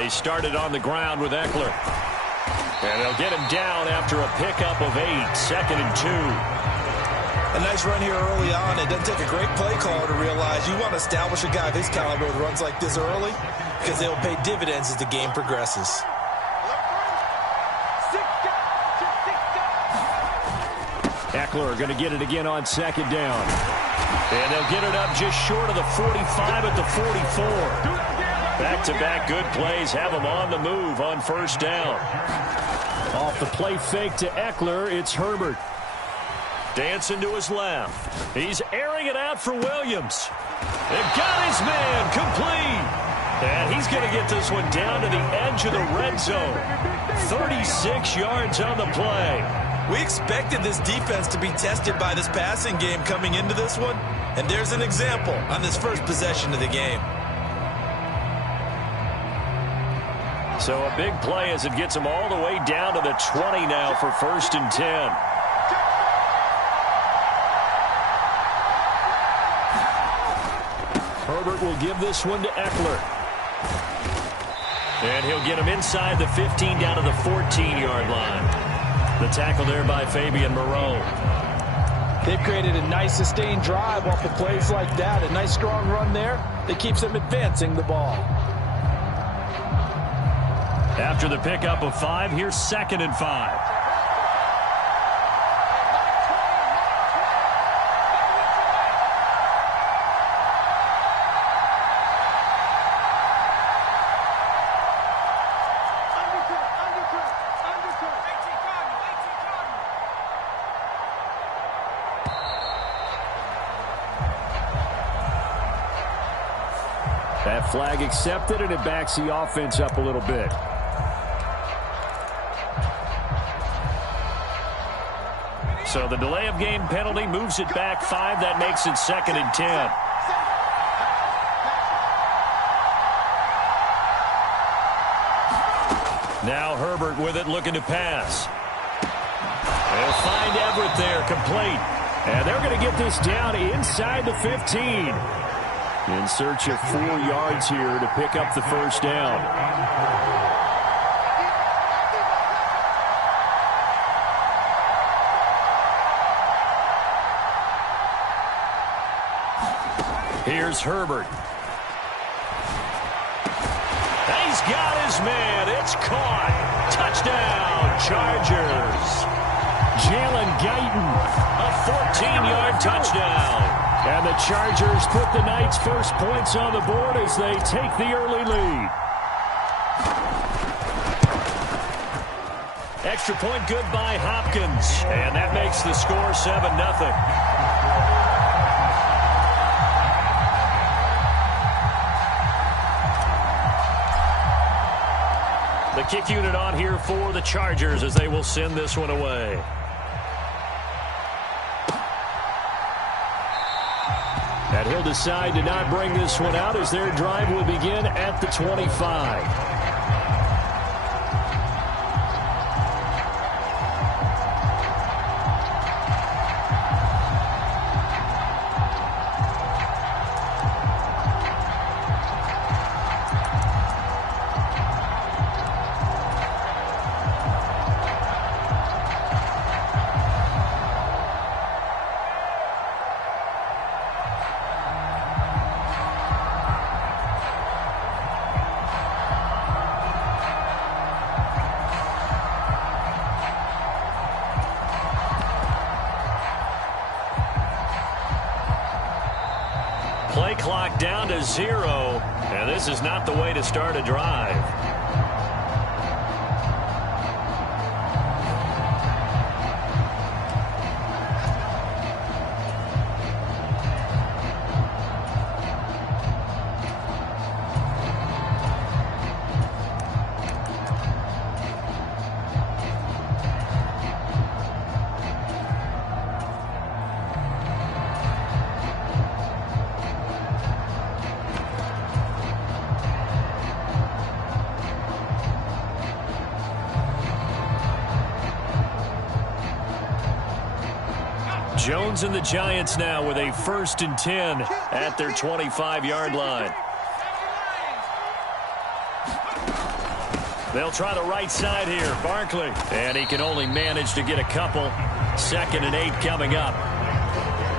They started on the ground with Eckler. And they'll get him down after a pickup of 8, 2nd and 2. A nice run here early on. It doesn't take a great play caller to realize you want to establish a guy of his caliber with runs like this early because they'll pay dividends as the game progresses. Eckler going to get it again on 2nd down. And they'll get it up just short of the 45 at the 44. Back-to-back good plays have them on the move on 1st down. Off the play fake to Eckler, it's Herbert. Dancing to his left. He's airing it out for Williams. They've got his man complete. And he's going to get this one down to the edge of the red zone. 36 yards on the play. We expected this defense to be tested by this passing game coming into this one. And there's an example on this first possession of the game. So a big play as it gets them all the way down to the 20 now for 1st and 10. Herbert will give this one to Eckler. And he'll get him inside the 15 down to the 14-yard line. The tackle there by Fabian Moreau. They've created a nice sustained drive off of plays like that. A nice strong run there that keeps them advancing the ball. After the pickup of 5, here's 2nd and 5. That flag accepted, and it backs the offense up a little bit. So the delay of game penalty moves it back 5. That makes it 2nd and 10. Now Herbert with it, looking to pass. They'll find Everett there, complete. And they're going to get this down inside the 15. In search of 4 yards here to pick up the 1st down. Here's Herbert. He's got his man. It's caught. Touchdown, Chargers. Jalen Guyton, a 14-yard touchdown. And the Chargers put the Knights' first points on the board as they take the early lead. Extra point good by Hopkins. And that makes the score 7-0. The kick unit on here for the Chargers as they will send this one away. And he'll decide to not bring this one out as their drive will begin at the 25. Play clock down to 0, and this is not the way to start a drive. Jones and the Giants now with a 1st and 10 at their 25-yard line. They'll try the right side here. Barkley. And he can only manage to get a couple. 2nd and 8 coming up.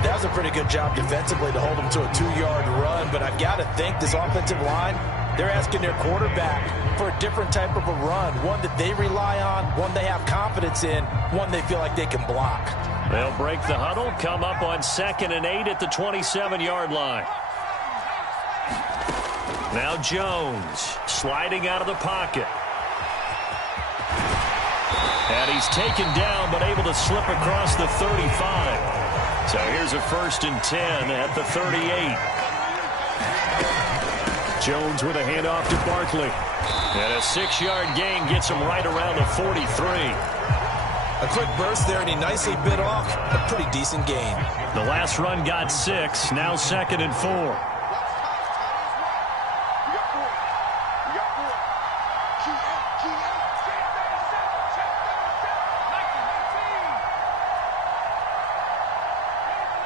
That was a pretty good job defensively to hold them to a 2-yard run, but I've got to think this offensive line, they're asking their quarterback for a different type of a run, one that they rely on, one they have confidence in, one they feel like they can block. They'll break the huddle, come up on 2nd and 8 at the 27-yard line. Now Jones sliding out of the pocket. And he's taken down but able to slip across the 35. So here's a 1st and 10 at the 38. Jones with a handoff to Barkley. And a 6-yard gain gets him right around the 43. A quick burst there, and he nicely bit off a pretty decent gain. The last run got 6, now 2nd and 4.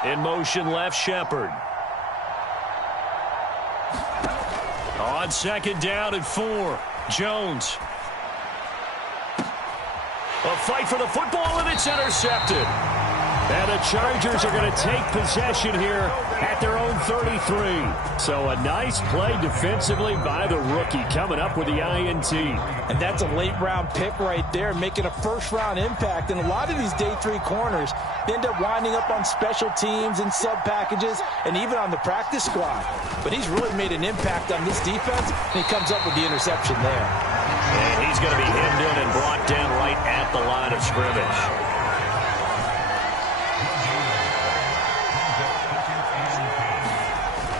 In motion left, Shepard. On 2nd down and 4. Jones. A fight for the football, and it's intercepted. And the Chargers are going to take possession here at their own 33. So a nice play defensively by the rookie coming up with the INT. And that's a late-round pick right there, making a first-round impact. And a lot of these day 3 corners end up winding up on special teams and sub-packages and even on the practice squad. But he's really made an impact on this defense, and he comes up with the interception there. And he's going to be hemmed in and brought down right at the line of scrimmage.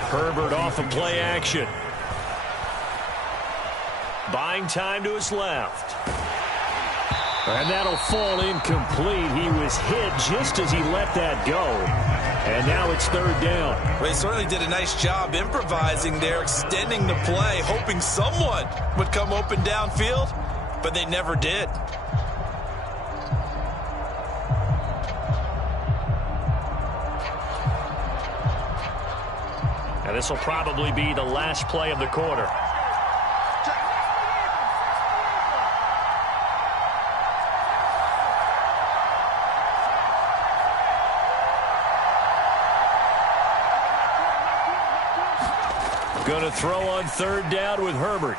Herbert off of play action. Buying time to his left. And that'll fall incomplete. He was hit just as he let that go. And now it's 3rd down. Well, he certainly did a nice job improvising there, extending the play, hoping someone would come open downfield, but they never did. And this will probably be the last play of the quarter. Going to throw on 3rd down with Herbert.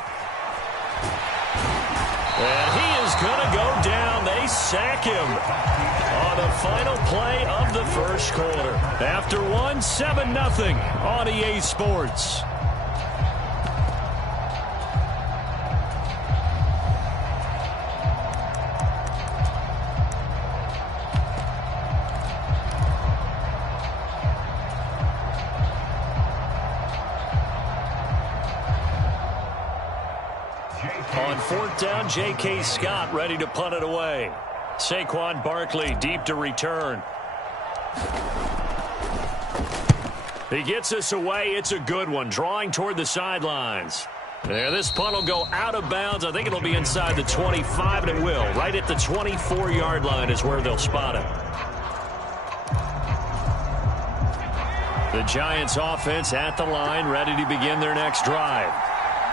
And he is going to go down. They sack him on the final play of the 1st quarter. After 7-0 on EA Sports. On 4th down, J.K. Scott ready to punt it away. Saquon Barkley deep to return. He gets us away. It's a good one. Drawing toward the sidelines. There, this punt will go out of bounds. I think it'll be inside the 25, and it will. Right at the 24-yard line is where they'll spot it. The Giants offense at the line, ready to begin their next drive.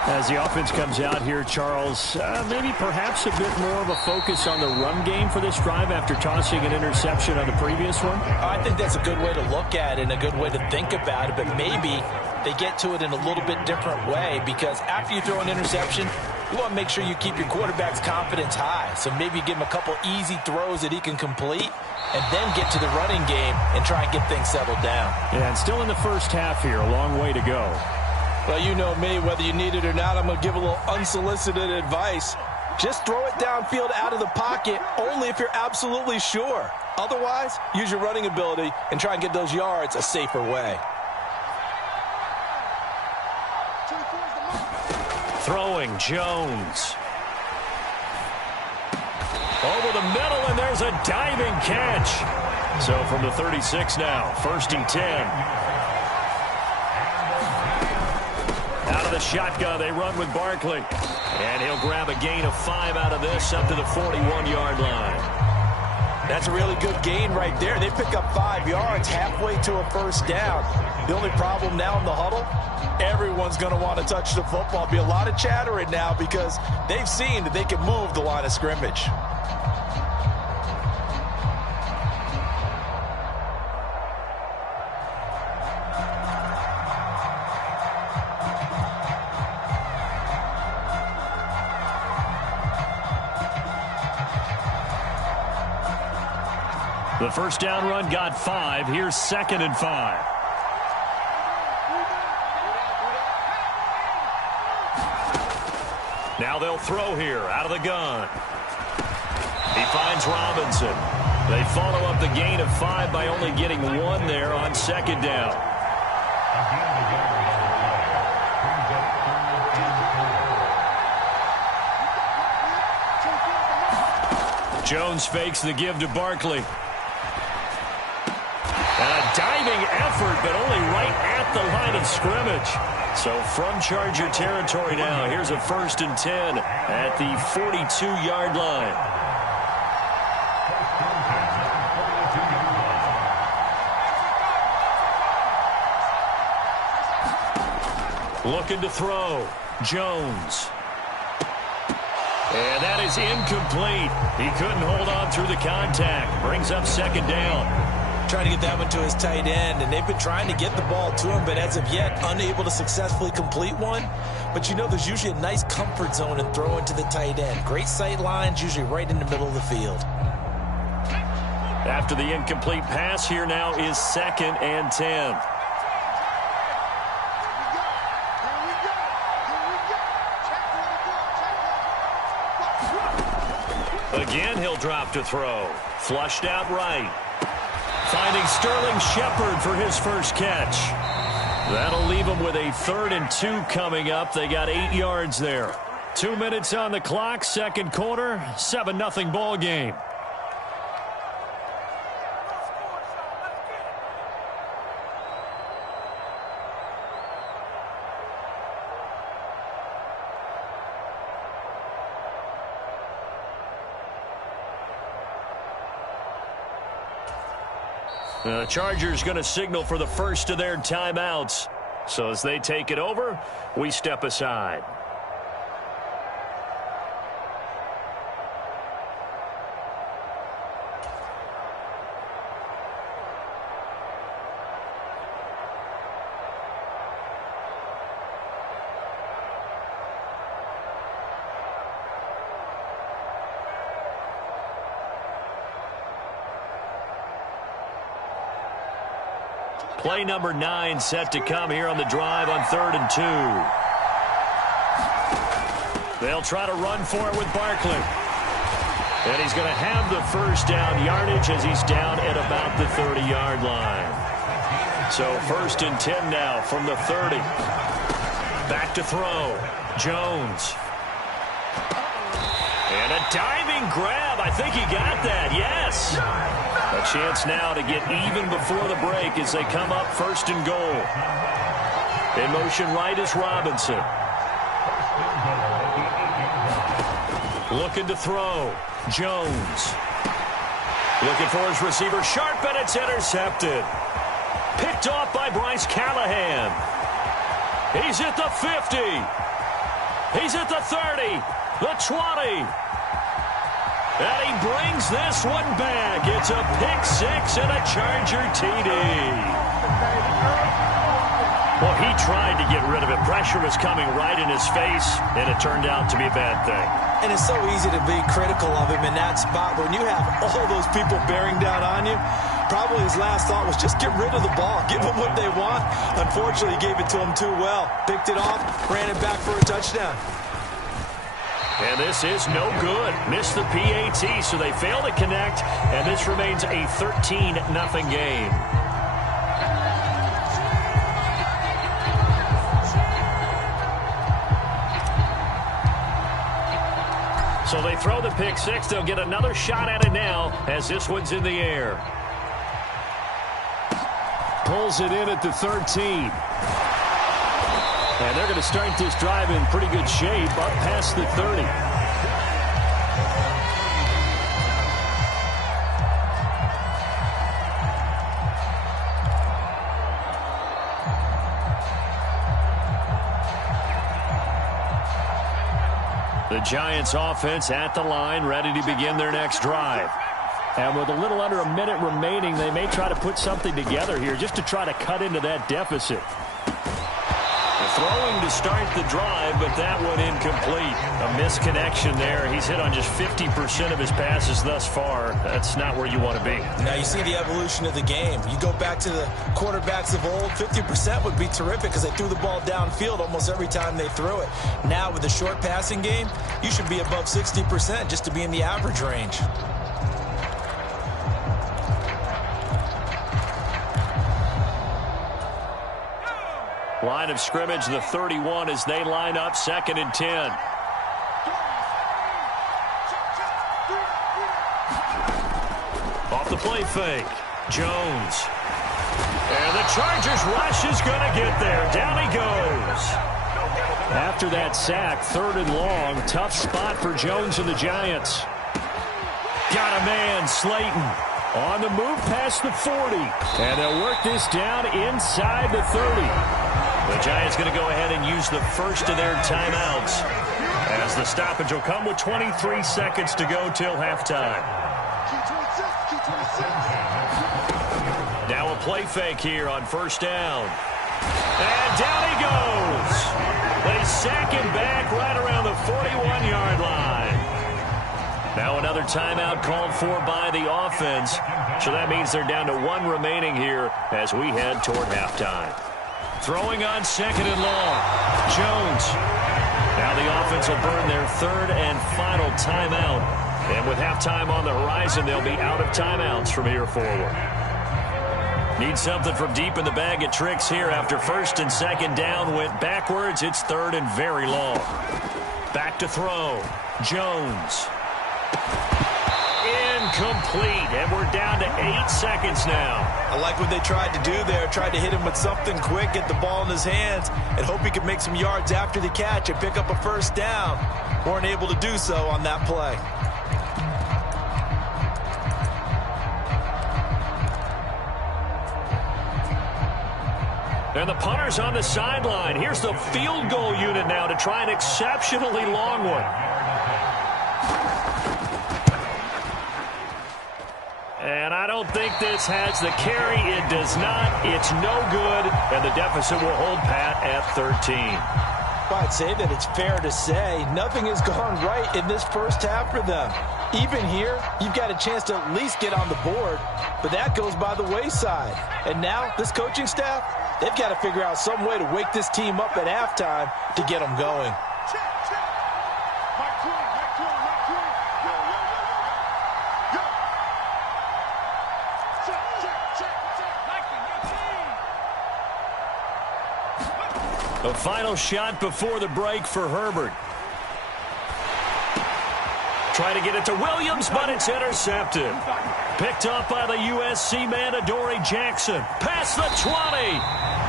As the offense comes out here, Charles, maybe perhaps a bit more of a focus on the run game for this drive after tossing an interception on the previous one? I think that's a good way to look at it and a good way to think about it, but maybe they get to it in a little bit different way, because after you throw an interception, you want to make sure you keep your quarterback's confidence high. So maybe give him a couple easy throws that he can complete and then get to the running game and try and get things settled down. Yeah, and still in the first half here, a long way to go. Well, you know me, whether you need it or not, I'm going to give a little unsolicited advice. Just throw it downfield out of the pocket only if you're absolutely sure. Otherwise, use your running ability and try and get those yards a safer way. Throwing, Jones. Over the middle, and there's a diving catch. So from the 36 now, 1st and 10. Out of the shotgun, they run with Barkley. And he'll grab a gain of 5 out of this up to the 41-yard line. That's a really good gain right there. They pick up 5 yards halfway to a first down. The only problem now in the huddle, everyone's going to want to touch the football. Be a lot of chattering now because they've seen that they can move the line of scrimmage. The first down run got 5. Here's 2nd and 5. Now they'll throw here out of the gun. He finds Robinson. They follow up the gain of 5 by only getting 1 there on 2nd down. Jones fakes the give to Barkley. And a diving effort, but only right at the line of scrimmage. So from Charger territory now, here's a 1st and 10 at the 42-yard line. Looking to throw. Jones. And that is incomplete. He couldn't hold on through the contact. Brings up 2nd down. Trying to get that one to his tight end, and they've been trying to get the ball to him, but as of yet, unable to successfully complete one. But you know there's usually a nice comfort zone in throwing to the tight end. Great sight lines, usually right in the middle of the field. After the incomplete pass, here now is 2nd and 10. Again, he'll drop to throw. Flushed out right. Finding Sterling Shepard for his first catch. That'll leave him with a 3rd and 2 coming up. They got 8 yards there. 2 minutes on the clock, 2nd quarter, 7-0 ball game. The Chargers going to signal for the first of their timeouts. So as they take it over, we step aside. Play number 9 set to come here on the drive on 3rd and 2. They'll try to run for it with Barkley. And he's going to have the first down yardage as he's down at about the 30-yard line. So 1st and 10 now from the 30. Back to throw. Jones. And a diving grab. I think he got that. Yes. A chance now to get even before the break as they come up 1st and goal. In motion right is Robinson. Looking to throw. Jones. Looking for his receiver Sharp, and it's intercepted. Picked off by Bryce Callahan. He's at the 50. He's at the 30. The 20. And he brings this one back. It's a pick 6 and a Charger TD. Well, he tried to get rid of it. Pressure was coming right in his face, and it turned out to be a bad thing. And it's so easy to be critical of him in that spot. When you have all those people bearing down on you, probably his last thought was just get rid of the ball. Give them what they want. Unfortunately, he gave it to them too well. Picked it off, ran it back for a touchdown. And this is no good. Missed the PAT, so they fail to connect, and this remains a 13-0 game. So they throw the pick 6. They'll get another shot at it now as this one's in the air. Pulls it in at the 13. And they're going to start this drive in pretty good shape up past the 30. The Giants offense at the line, ready to begin their next drive. And with a little under a minute remaining, they may try to put something together here just to try to cut into that deficit. Throwing to start the drive, but that one incomplete. A misconnection there. He's hit on just 50% of his passes thus far. That's not where you want to be. Now you see the evolution of the game. You go back to the quarterbacks of old, 50% would be terrific because they threw the ball downfield almost every time they threw it. Now with the short passing game, you should be above 60% just to be in the average range. Line of scrimmage, the 31, as they line up 2nd and 10. Off the play fake, Jones. And the Chargers rush is going to get there. Down he goes. After that sack, 3rd and long, tough spot for Jones and the Giants. Got a man, Slayton. On the move past the 40. And they'll work this down inside the 30. The Giants going to go ahead and use the first of their timeouts, as the stoppage will come with 23 seconds to go till halftime. Now a play fake here on 1st down. And down he goes. They sack him back right around the 41-yard line. Now another timeout called for by the offense. So that means they're down to 1 remaining here as we head toward halftime. Throwing on 2nd and long. Jones. Now the offense will burn their 3rd and final timeout. And with halftime on the horizon, they'll be out of timeouts from here forward. Need something from deep in the bag of tricks here after 1st and 2nd down went backwards. It's 3rd and very long. Back to throw. Jones. Incomplete, and we're down to 8 seconds now. I like what they tried to do there. Tried to hit him with something quick, get the ball in his hands, and hope he could make some yards after the catch and pick up a 1st down. Weren't able to do so on that play. And the punter's on the sideline. Here's the field goal unit now to try an exceptionally long one. And I don't think this has the carry. It does not. It's no good. And the deficit will hold pat at 13. Well, I'd say that it's fair to say nothing has gone right in this first half for them. Even here, you've got a chance to at least get on the board, but that goes by the wayside. And now, this coaching staff, they've got to figure out some way to wake this team up at halftime to get them going. The final shot before the break for Herbert. Try to get it to Williams, but it's intercepted. Picked up by the USC man, Adoree Jackson. Past the 20.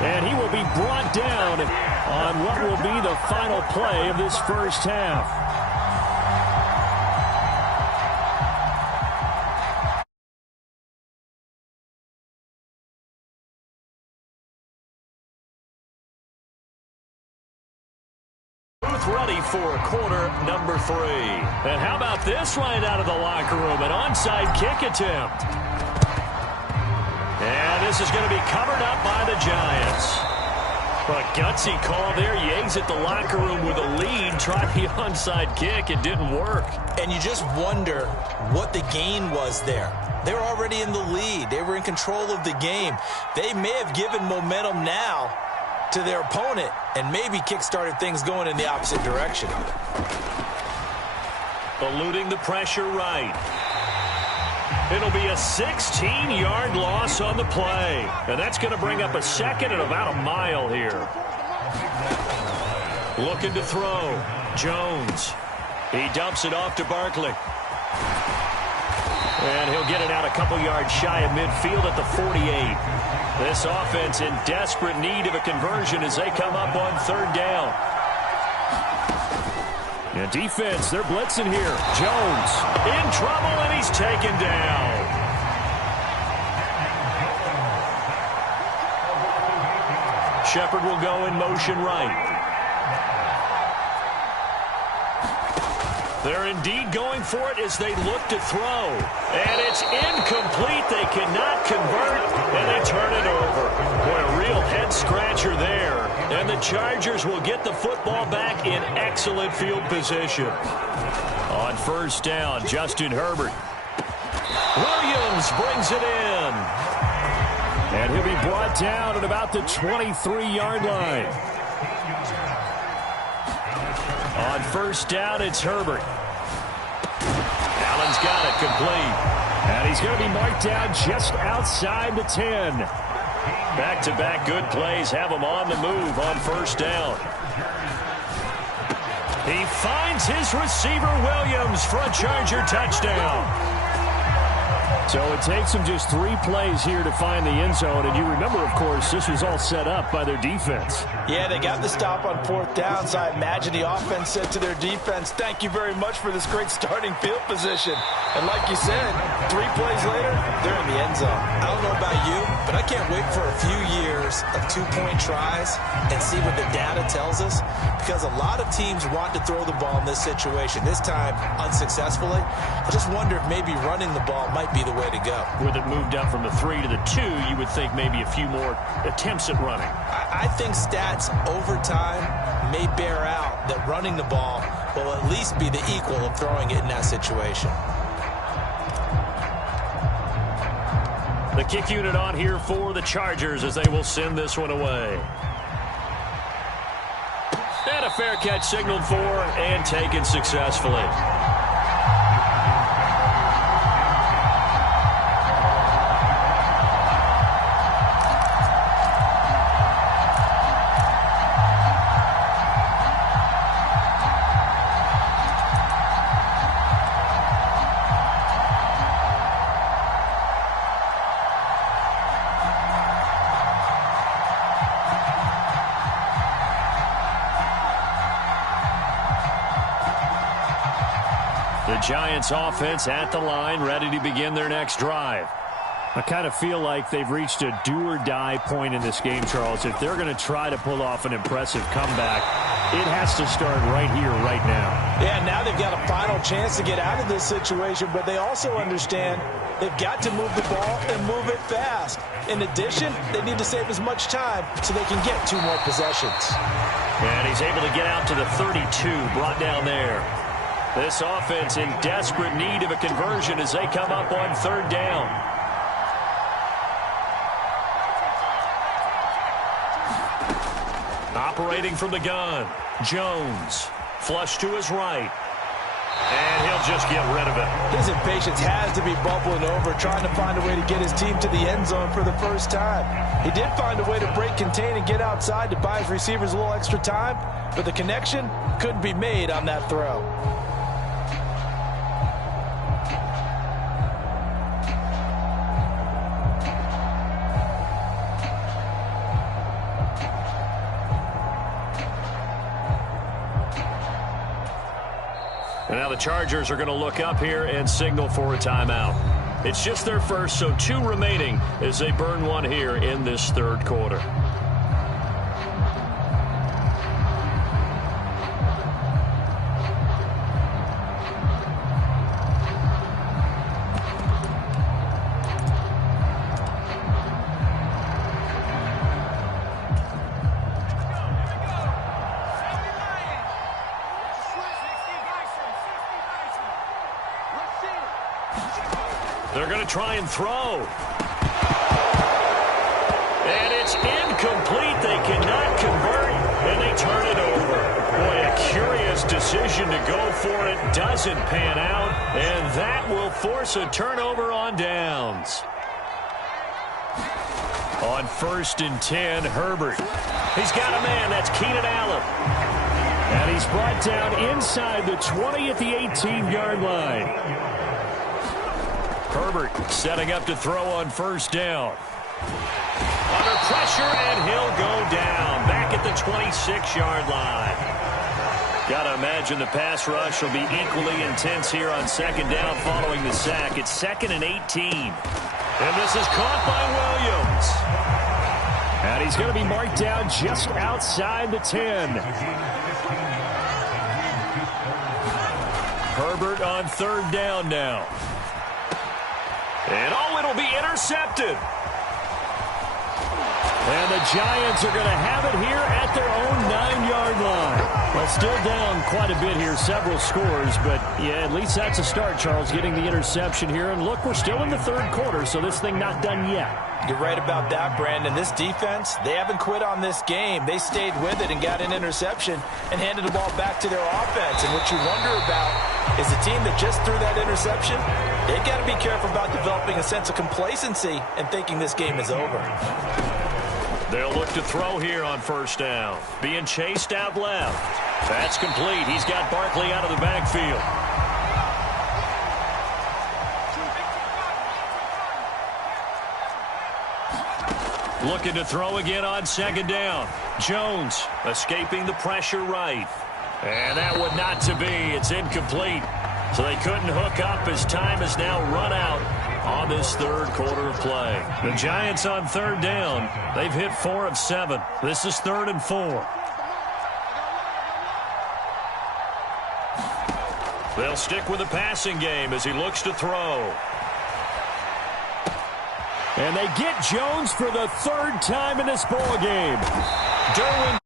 And he will be brought down on what will be the final play of this first half. Ready for quarter number 3. And how about this right out of the locker room? An onside kick attempt. And this is going to be covered up by the Giants. What a gutsy call there. You exit the locker room with a lead. Try the onside kick. It didn't work. And you just wonder what the gain was there. They're already in the lead. They were in control of the game. They may have given momentum now to their opponent and maybe kick-started things going in the opposite direction. Eluding the pressure right. It'll be a 16-yard loss on the play. And that's going to bring up a 2nd and about a mile here. Looking to throw. Jones. He dumps it off to Barkley. And he'll get it out a couple yards shy of midfield at the 48. This offense in desperate need of a conversion as they come up on 3rd down. And defense, they're blitzing here. Jones in trouble, and he's taken down. Shepard will go in motion right. They're indeed going for it as they look to throw. And it's incomplete. They cannot convert, and they turn it over. Boy, a real head-scratcher there. And the Chargers will get the football back in excellent field position. On first down, Justin Herbert. Williams brings it in. And he'll be brought down at about the 23-yard line. On first down, it's Herbert. Allen's got it complete. And he's going to be marked down just outside the 10. Back-to-back good plays have him on the move on first down. He finds his receiver, Williams, for a Charger touchdown. So it takes them just 3 plays here to find the end zone. And you remember, of course, this was all set up by their defense. Yeah, they got the stop on fourth down, so I imagine the offense said to their defense, thank you very much for this great starting field position. And like you said, 3 plays later, they're in the end zone. I don't know about you, but I can't wait for a few years of 2-point tries and see what the data tells us, because a lot of teams want to throw the ball in this situation, this time unsuccessfully. I just wonder if maybe running the ball might be the way to go. With it moved up from the 3 to the 2, you would think maybe a few more attempts at running. I think stats over time may bear out that running the ball will at least be the equal of throwing it in that situation. The kick unit on here for the Chargers as they will send this one away. And a fair catch signaled for and taken successfully. The Giants offense at the line, ready to begin their next drive. I kind of feel like they've reached a do-or-die point in this game, Charles. If they're going to try to pull off an impressive comeback, it has to start right here, right now. Yeah, now they've got a final chance to get out of this situation, but they also understand they've got to move the ball and move it fast. In addition, they need to save as much time so they can get 2 more possessions. And he's able to get out to the 32, brought down there. This offense in desperate need of a conversion as they come up on third down. Operating from the gun, Jones. Flush to his right. And he'll just get rid of it. His impatience has to be bubbling over, trying to find a way to get his team to the end zone for the first time. He did find a way to break contain and get outside to buy his receivers a little extra time, but the connection couldn't be made on that throw. And now the Chargers are going to look up here and signal for a timeout. It's just their first, so 2 remaining as they burn one here in this third quarter. They're going to try and throw. And it's incomplete. They cannot convert, and they turn it over. Boy, a curious decision to go for it. Doesn't pan out, and that will force a turnover on downs. On first and 10, Herbert. He's got a man. That's Keenan Allen. And he's brought down inside the 20 at the 18-yard line. Herbert setting up to throw on first down. Under pressure, and he'll go down. Back at the 26-yard line. Got to imagine the pass rush will be equally intense here on second down following the sack. It's 2nd and 18. And this is caught by Williams. And he's going to be marked down just outside the 10. short on 3rd down now. And it'll be intercepted. And the Giants are going to have it here at their own 9-yard line. Well, still down quite a bit here, several scores, but yeah, at least that's a start, Charles, getting the interception here. And look, we're still in the 3rd quarter, so this thing not done yet. You're right about that, Brandon. This defense, they haven't quit on this game. They stayed with it and got an interception and handed the ball back to their offense. And what you wonder about is the team that just threw that interception, they've got to be careful about developing a sense of complacency and thinking this game is over. They'll look to throw here on 1st down. Being chased out left. That's complete. He's got Barkley out of the backfield. Looking to throw again on 2nd down. Jones escaping the pressure right. And that one not to be. It's incomplete. So they couldn't hook up as time is now run out on this 3rd quarter of play. The Giants on 3rd down. They've hit 4 of 7. This is 3rd and 4. They'll stick with the passing game as he looks to throw. And they get Jones for the 3rd time in this ball game. Derwin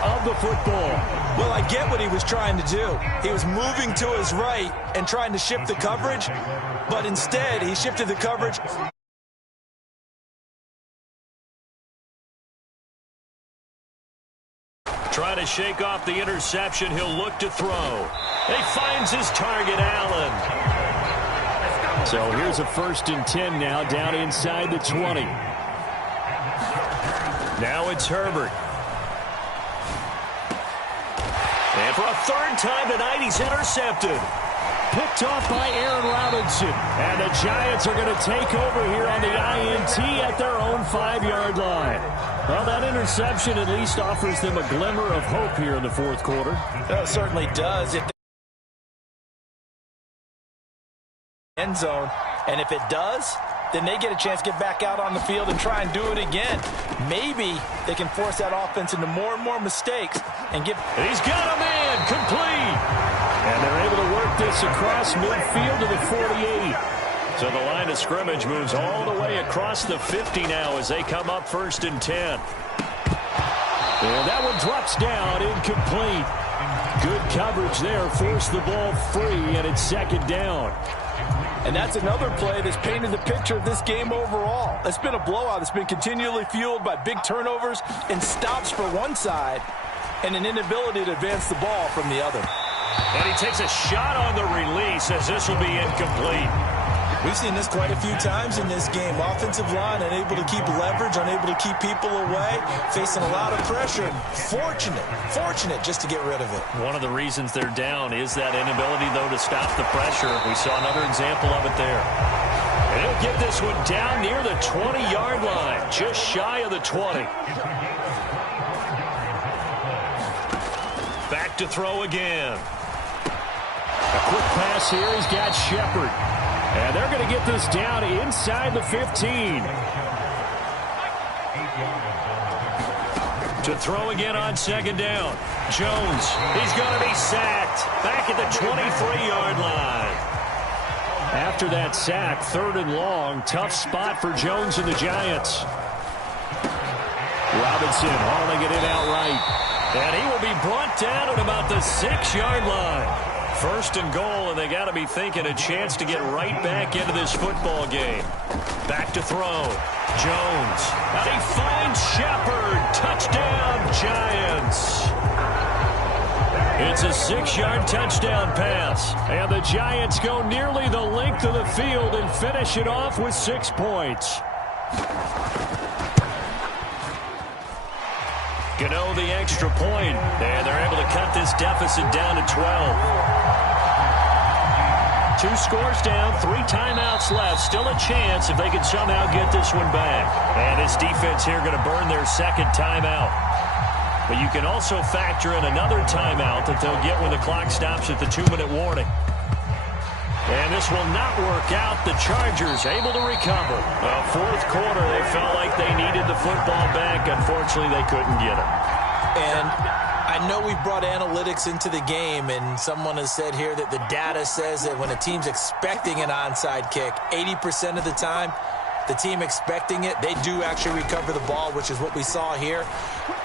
of the football. Well, I get what he was trying to do. He was moving to his right and trying to shift the coverage, but instead he shifted the coverage. Trying to shake off the interception. He'll look to throw. He finds his target, Allen. So here's a 1st and 10 now, down inside the 20. Now it's Herbert. And for a 3rd time tonight, he's intercepted. Picked off by Aaron Robinson. And the Giants are going to take over here on the INT at their own 5-yard line. Well, that interception at least offers them a glimmer of hope here in the 4th quarter. That certainly does. End zone, and if it does, then they get a chance to get back out on the field and try and do it again. Maybe they can force that offense into more and more mistakes and get. He's got a man complete, and they're able to work this across midfield to the 48. So the line of scrimmage moves all the way across the 50 now as they come up 1st and 10. And that one drops down, incomplete. Good coverage there, forced the ball free, and it's 2nd down. And that's another play that's painted the picture of this game overall. It's been a blowout. It's been continually fueled by big turnovers and stops for one side and an inability to advance the ball from the other. And he takes a shot on the release as this will be incomplete. We've seen this quite a few times in this game. Offensive line unable to keep leverage, unable to keep people away, facing a lot of pressure. Fortunate just to get rid of it. One of the reasons they're down is that inability, though, to stop the pressure. We saw another example of it there. And he'll get this one down near the 20-yard line, just shy of the 20. Back to throw again. A quick pass here. He's got Shepard. And they're going to get this down inside the 15. To throw again on 2nd down. Jones, he's going to be sacked. Back at the 23-yard line. After that sack, 3rd and long. Tough spot for Jones and the Giants. Robinson hauling it in outright. And he will be brought down at about the 6-yard line. 1st and goal, and they got to be thinking a chance to get right back into this football game. Back to throw. Jones. And he finds Shepard. Touchdown, Giants. It's a 6-yard touchdown pass. And the Giants go nearly the length of the field and finish it off with 6 points. Gano the extra point, and they're able to cut this deficit down to 12. 2 scores down, 3 timeouts left. Still a chance if they can somehow get this one back. And this defense here going to burn their 2nd timeout. But you can also factor in another timeout that they'll get when the clock stops at the 2-minute warning. And this will not work out. The Chargers able to recover. 4th quarter, they felt like they needed the football back. Unfortunately, they couldn't get it. And I know we've brought analytics into the game, and someone has said here that the data says that when a team's expecting an onside kick, 80% of the time, the team expecting it, they do actually recover the ball, which is what we saw here.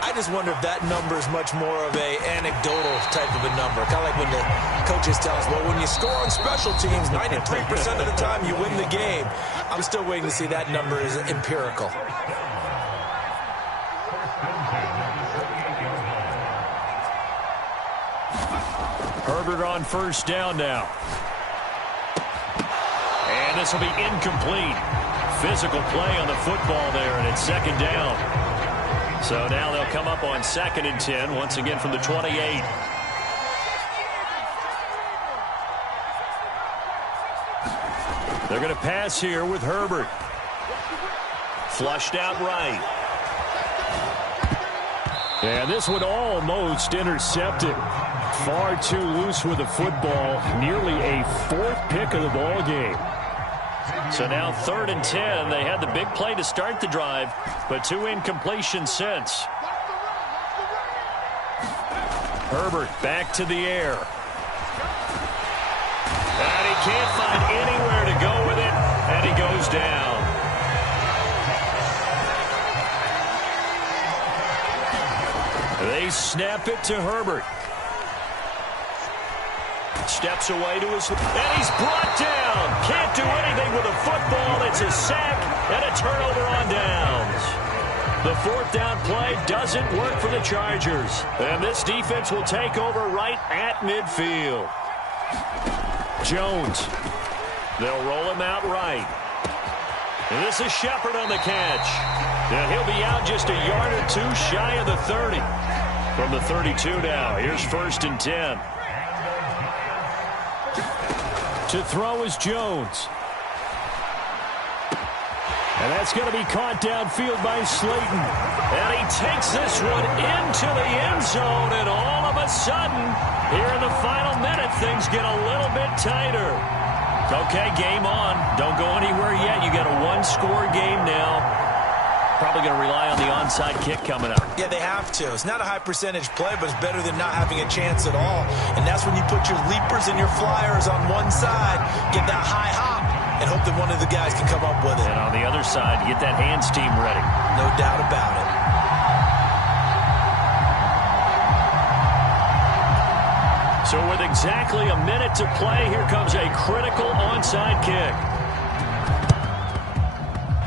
I just wonder if that number is much more of a anecdotal type of a number. Kind of like when the coaches tell us, well, when you score on special teams, 93% of the time you win the game. I'm still waiting to see that number is empirical. Herbert on first down now. And this will be incomplete. Physical play on the football there, and it's second down. So now they'll come up on 2nd and 10, once again from the 28. They're going to pass here with Herbert. Flushed out right. And this one almost intercepted. Far too loose with the football. Nearly a 4th pick of the ball game. So now 3rd and 10. They had the big play to start the drive, but 2 incompletions since. Herbert back to the air. And he can't find anywhere to go with it, and he goes down. They snap it to Herbert. Steps away to his, and he's brought down. Can't do anything with a football. It's a sack and a turnover on downs. The 4th down play doesn't work for the Chargers. And this defense will take over right at midfield. Jones. They'll roll him out right. And this is Shepard on the catch. And he'll be out just a yard or 2 shy of the 30. From the 32 now, here's 1st and 10. To throw is Jones. And that's going to be caught downfield by Slayton. And he takes this one into the end zone. And all of a sudden, here in the final minute, things get a little bit tighter. Okay, game on. Don't go anywhere yet. You got a 1-score game now. Probably going to rely on the onside kick coming up. Yeah, they have to. It's not a high percentage play, but it's better than not having a chance at all. And that's when you put your leapers and your flyers on one side, get that high hop, and hope that one of the guys can come up with it. And on the other side, get that hands team ready. No doubt about it. So with exactly a minute to play, here comes a critical onside kick.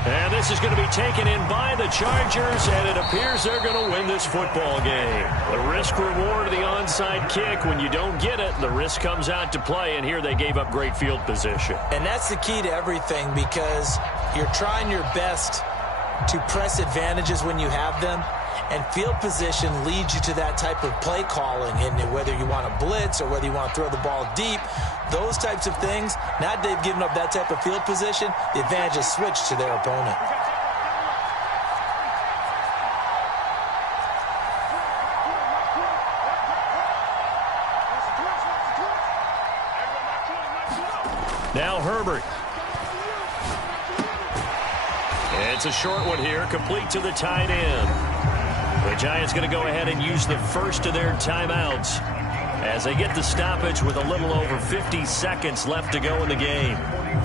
And this is going to be taken in by the Chargers, and it appears they're going to win this football game. The risk-reward of the onside kick, when you don't get it, the risk comes out to play, and here they gave up great field position. And that's the key to everything, because you're trying your best to press advantages when you have them, and field position leads you to that type of play calling, and whether you want to blitz or whether you want to throw the ball deep, those types of things, now that they've given up that type of field position, the advantage is switched to their opponent. Now Herbert. It's a short one here, complete to the tight end. The Giants going to go ahead and use the first of their timeouts as they get the stoppage with a little over 50 seconds left to go in the game.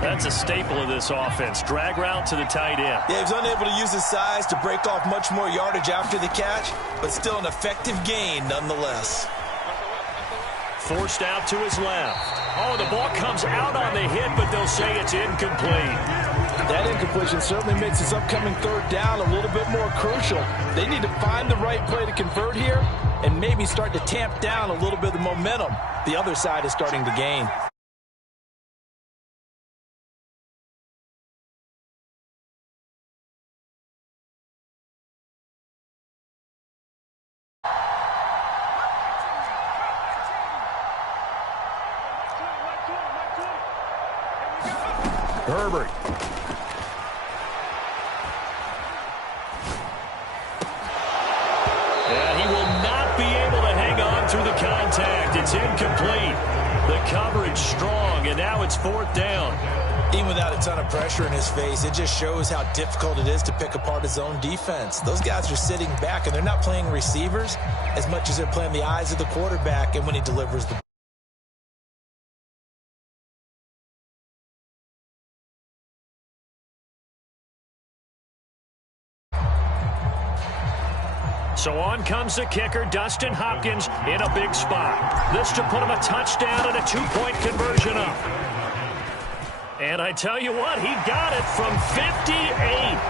That's a staple of this offense. Drag route to the tight end. Yeah, he was unable to use his size to break off much more yardage after the catch, but still an effective gain nonetheless. Forced out to his left. Oh, the ball comes out on the hit, but they'll say it's incomplete. That incompletion certainly makes this upcoming 3rd down a little bit more crucial. They need to find the right play to convert here and maybe start to tamp down a little bit of the momentum the other side is starting to gain. Herbert. And he will not be able to hang on through the contact. It's incomplete. The coverage strong, and now it's 4th down. Even without a ton of pressure in his face, it just shows how difficult it is to pick apart his own defense. Those guys are sitting back, and they're not playing receivers as much as they're playing the eyes of the quarterback and when he delivers the ball. So on comes the kicker, Dustin Hopkins, in a big spot. This to put him a touchdown and a two-point conversion up. And I tell you what, he got it from 58.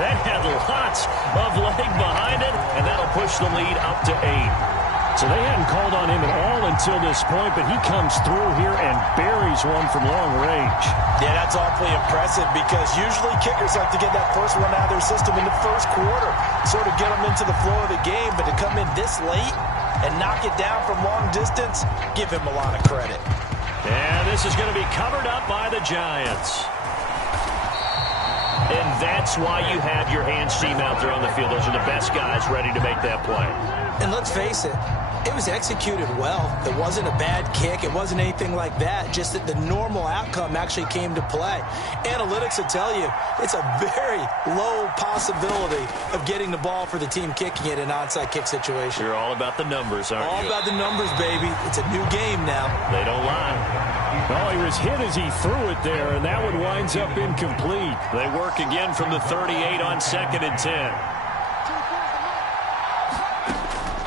That had lots of leg behind it, and that'll push the lead up to 8. So they hadn't called on him at all until this point, but he comes through here and buries one from long range. Yeah, that's awfully impressive because usually kickers like to get that first one out of their system in the first quarter, sort of get them into the flow of the game, but to come in this late and knock it down from long distance, give him a lot of credit. And this is going to be covered up by the Giants. And that's why you have your hands team out there on the field. Those are the best guys ready to make that play. And let's face it, it was executed well. It wasn't a bad kick. It wasn't anything like that. Just that the normal outcome actually came to play. Analytics will tell you it's a very low possibility of getting the ball for the team kicking it in an onside kick situation. You're all about the numbers, aren't you? All about the numbers, baby. It's a new game now. They don't lie. Well, he was hit as he threw it there, and that one winds up incomplete. They work again from the 38 on 2nd and 10.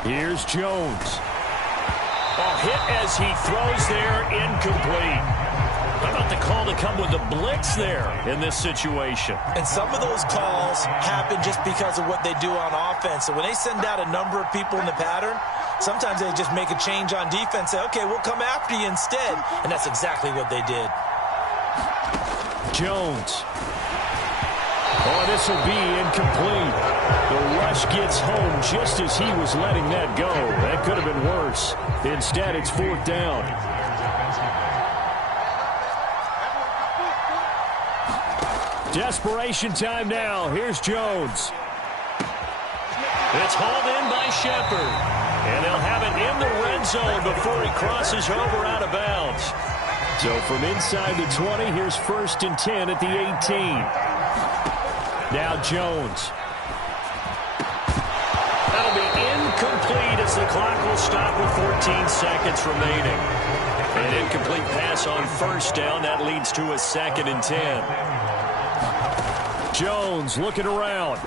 Here's Jones. Hit as he throws there, incomplete. How about the call to come with the blitz there in this situation? And some of those calls happen just because of what they do on offense. So when they send out a number of people in the pattern, sometimes they just make a change on defense, say, okay, we'll come after you instead. And that's exactly what they did. Jones. This will be incomplete. The rush gets home just as he was letting that go. That could have been worse. Instead, it's 4th down. Desperation time now. Here's Jones. It's hauled in by Shepard. And they'll have it in the red zone before he crosses over out of bounds. So from inside the 20, here's 1st and 10 at the 18. Now Jones. That'll be incomplete as the clock will stop with 14 seconds remaining. An incomplete pass on 1st down. That leads to a 2nd and 10. Jones looking around.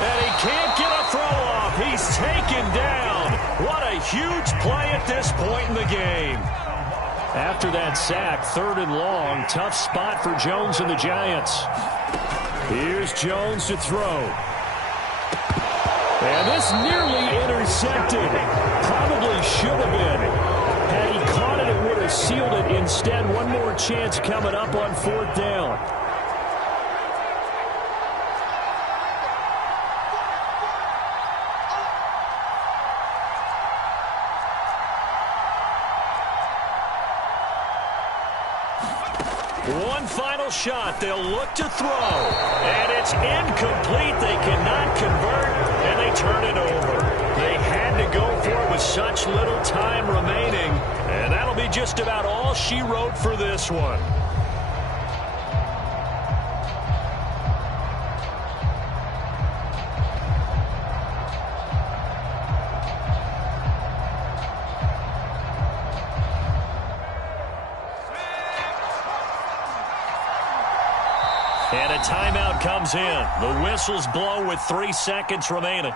And he can't get a throw off. He's taken down. What a huge play at this point in the game. After that sack, 3rd and long. Tough spot for Jones and the Giants. Here's Jones to throw. And this nearly intercepted. Probably should have been. Had he caught it, it would have sealed it. Instead, one more chance coming up on 4th down. One final shot. They'll look to throw. And it's incomplete. They cannot convert, and they turn it over. They had to go for it with such little time remaining. And that'll be just about all she wrote for this one. And a timeout comes in. The whistles blow with 3 seconds remaining.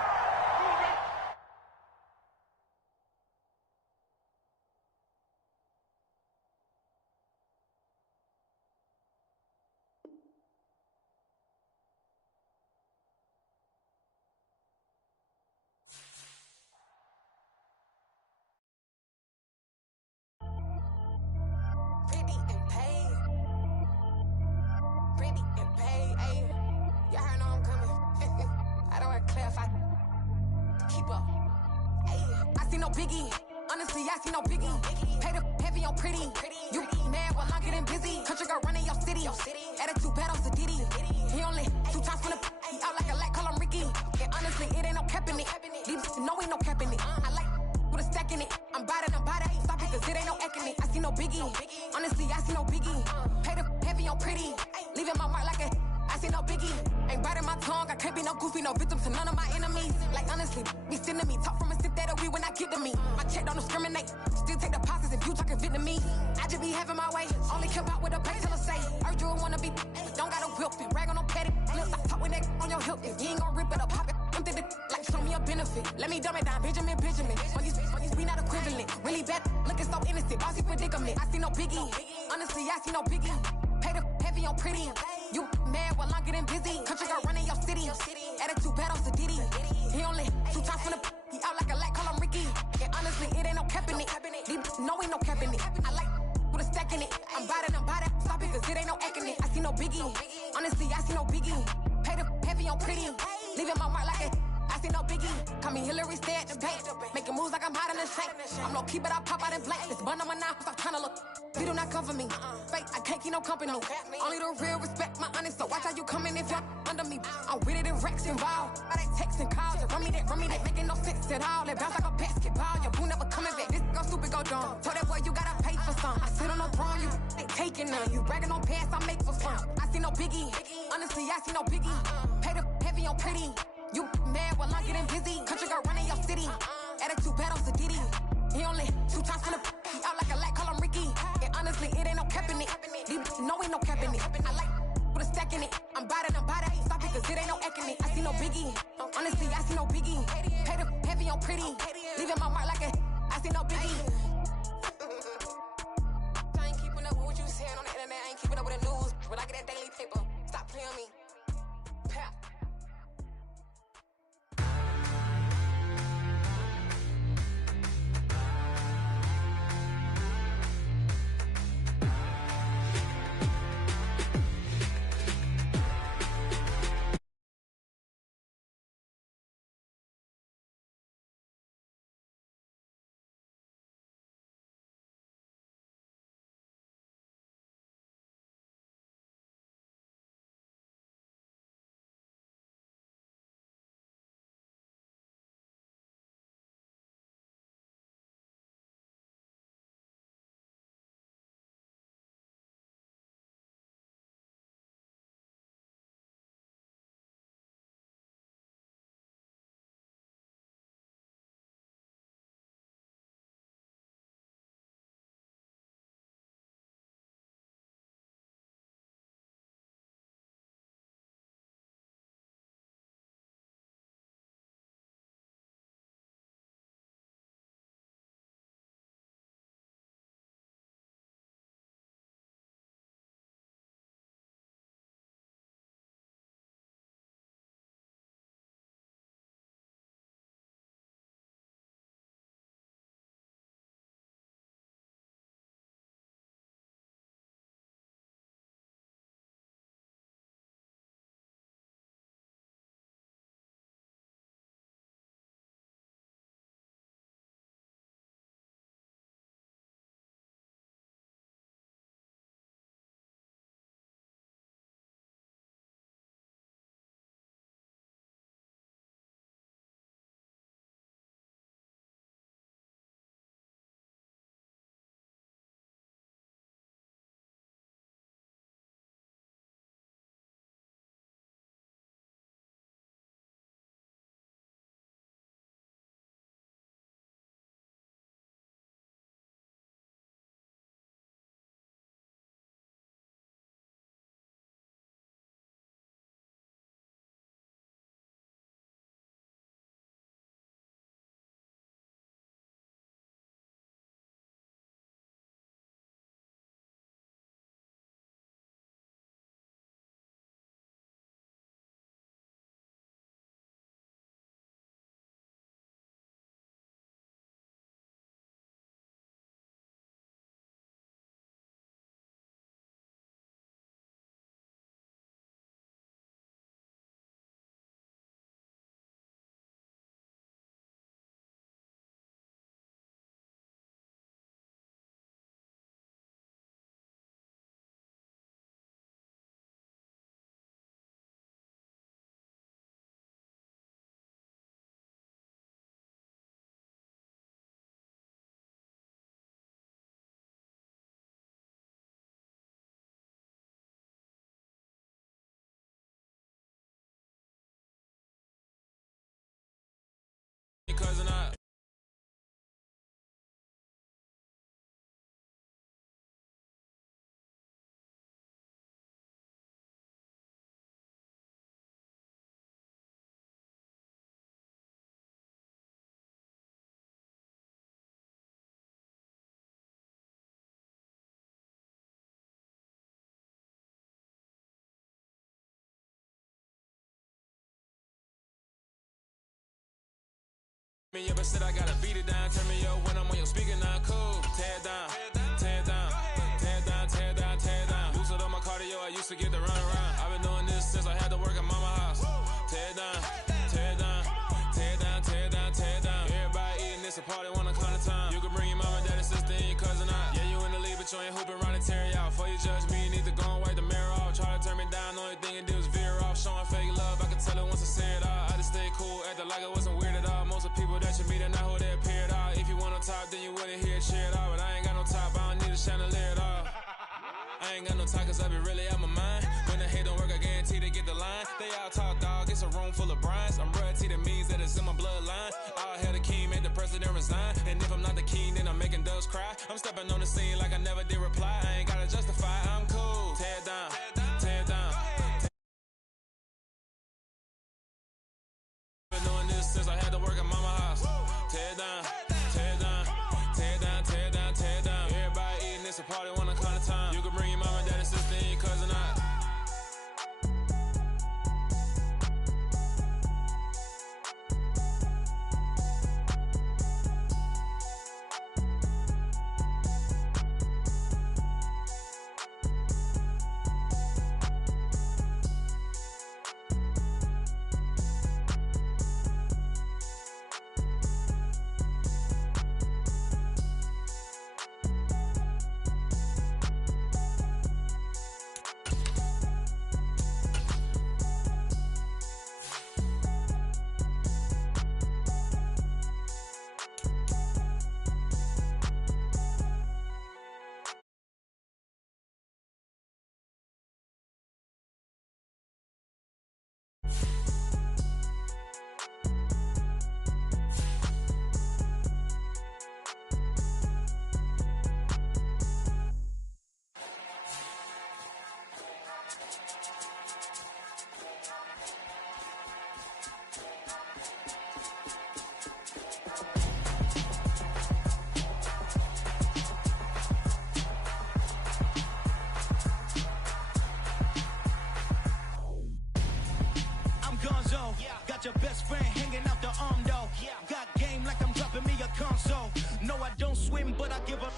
Honestly, I see no biggie. Pay the pretty. Leaving my mark like a I see no biggie. Ain't biting my tongue, I can't be no goofy, no victim to none of my enemies. Like honestly, be sending me talk from a sip that we when I get to me. My check don't discriminate, still take deposits if you talking Vietnamese. I just be having my way, only keep out with a pay till I say. Urge you wanna be, don't gotta whip it, rag on no petty. Flips, I talk with that on your hip. If you ain't gon' rip it up, pop it. Empty the like show me a benefit. Let me dumb it down, Benjamin. On these we not equivalent. Really bad, looking so innocent. Bossy predicament. I see no biggie. Honestly, I see no biggie. Pay the heavy on pretty. You mad while I'm getting busy. Country girl running your city. Attitude bad on Diddy. He only 2 times from the he out like a light, call him Ricky. And honestly, it ain't no cap in it. No, ain't no cap in it. I like with a stack in it. I'm bad. Stop it, cause it ain't no acting it. I see no biggie. Honestly, I see no biggie. Pay the heavy on pretty. Leaving my mark like a I see no biggie. Call me Hillary, stay at the bank. Making moves like I'm hiding in the shank. I'm low key, but I pop out in blank. This bun on my knife, stop trying to look. We do not come for me. Fake, I can't keep no company. Only the real respect my honest. So watch how you coming if you're under me. I'm with it in Rex involved. All they texts and calls. Run me that making no sense at all. They bounce like a basketball. Your boo never coming back. This go stupid, go dumb. Told that boy you gotta pay for some. I sit on no throne, you ain't taking none. You bragging on past, I make for fun. I see no biggie. Honestly, I see no biggie. Pay the heavy on pretty. You mad while I'm getting busy. Country girl running your city. Attitude bad on Diddy. He only 2 times from the he out like a light, call him Ricky. And honestly, it ain't no cap in it. No, ain't no cap in it. I like with a stack in it. I'm bad. Stop it, cause it ain't no acting it. I see no biggie. Honestly, I see no biggie. Pay the heavy on pretty. Leaving my mark like a I see no biggie. I ain't keeping up with what you saying on the internet. I ain't keeping up with the news. When I get that daily paper, stop playing me. Pap. Me up and said I gotta beat it down. Turn me up when I'm on your speaker now. Cool. Tear it down. Tear it down. Tear it down. Tear it down. Tear it down. Lose it on my cardio. I used to get the run around. I've been doing this since I had to work at mama house. Tear it down. Tear it down. Tear it down. Tear it down. Tear it down. Everybody eating this a party one kind of time. You can bring your mama, daddy, sister, and your cousin out. Yeah, you in the league, but you ain't hooping around and tearing out. Before you judge me, you need to go and wipe the mirror off. Try to turn me down. The only thing it did was veer off. Showing fake love. I could tell it once I said it all. I just stayed cool, acted like it wasn't weird at all. Most of the people that you meet are not who they appear at all. If you want on top, then you wouldn't hear it cheer at all. But I ain't got no top, I don't need a chandelier at all. I ain't got no talk, cause I be really out my mind. When the hate don't work, I guarantee they get the line. They all talk, dog, it's a room full of brinds. I'm royalty, that means that it's in my bloodline. All hail the king, made the president resign. And if I'm not the king, then I'm making doves cry. I'm stepping on the scene like I never did reply. I ain't gotta justify, I'm cool. Tear it down, tear it down. Been doing this since I had to work at mama house. Tear it down, tear it down, tear it down, tear it down, tear it down. Everybody eating this a party one kind of time. You can bring your mama, daddy, sister, and your cousin out. Got your best friend hanging out the arm though. Got game like I'm dropping me a console. No, I don't swim, but I give up.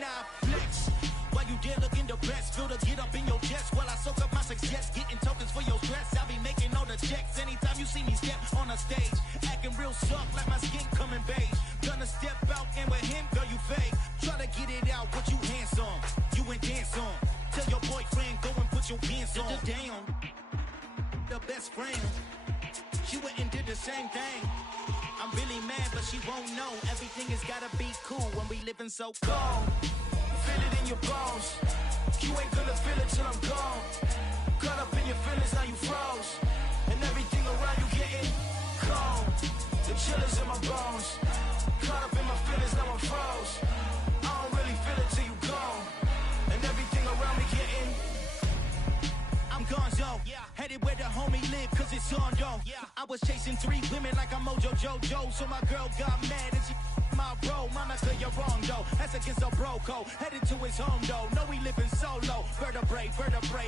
Nah, flex. While you there looking the best, feel the get up in your chest while I soak up my success. Getting tokens for your stress. I'll be making all the checks anytime you see me step on a stage. Acting real soft like my skin coming beige. Gonna step out and with him, girl, you fake. Try to get it out, what you handsome. You ain't dance on. Tell your boyfriend, go and put your pants on. Down. The best friend. She went and did the same thing. I'm really mad, but she won't know. Everything has gotta be cool when we living so cold. Feel it in your bones. You ain't gonna feel it till I'm gone. Caught up in your feelings, now you froze. And everything around you getting cold. The chill is in my bones. Caught up in my feelings, now I'm froze. I don't really feel it till you gone. And everything around me getting I'm gonzo, headed where the homie live, cause it's on though. I was chasing 3 women like I'm Mojo Jojo, so my girl got mad and she my bro. Monica, you're wrong though, that's against a bro code. Headed to his home though, no we living solo. Vertebrae,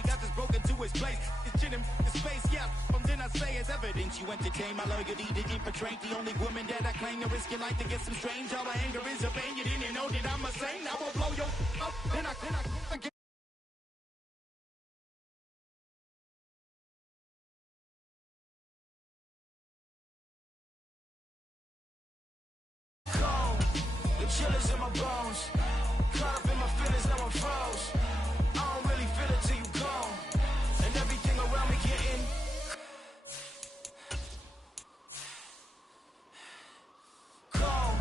got this broken to his place. It's chin in his face, then I say it's evidence you entertain my loyalty to infiltrate. The only woman that I claim to risk your life to get some strange. All my anger is a pain, you didn't know that I'm a saint. I will blow your up, then I get chillers in my bones. Caught up in my feelings, now I'm froze. I don't really feel it till you gone. And everything around me getting cold.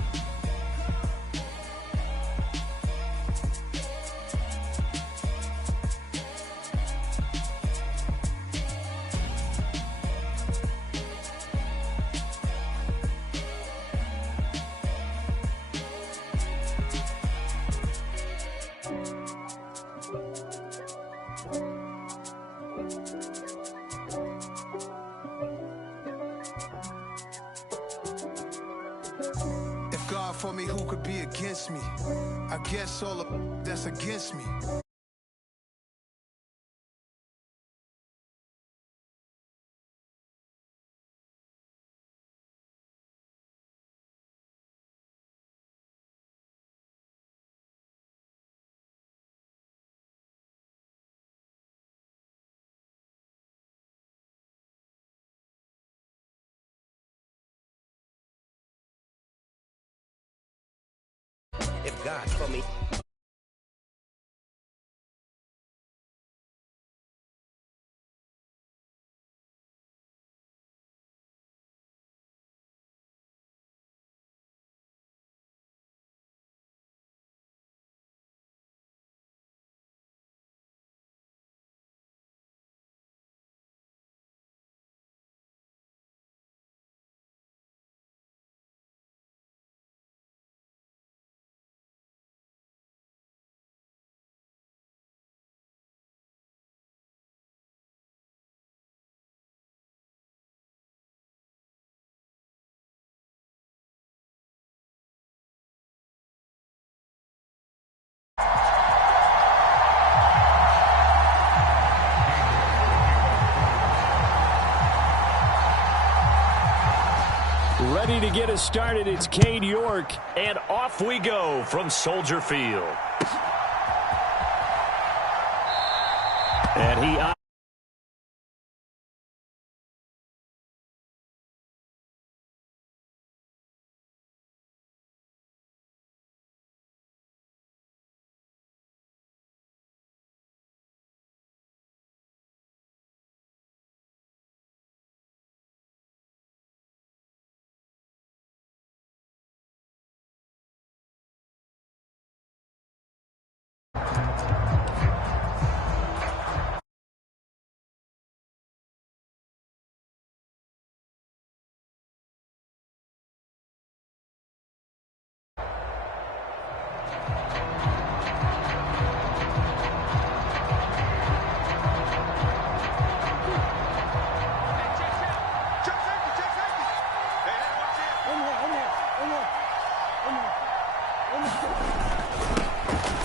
God for me, who could be against me? I guess all of that's against me. got for me. Ready to get us started, it's Cade York. And off we go from Soldier Field. And he...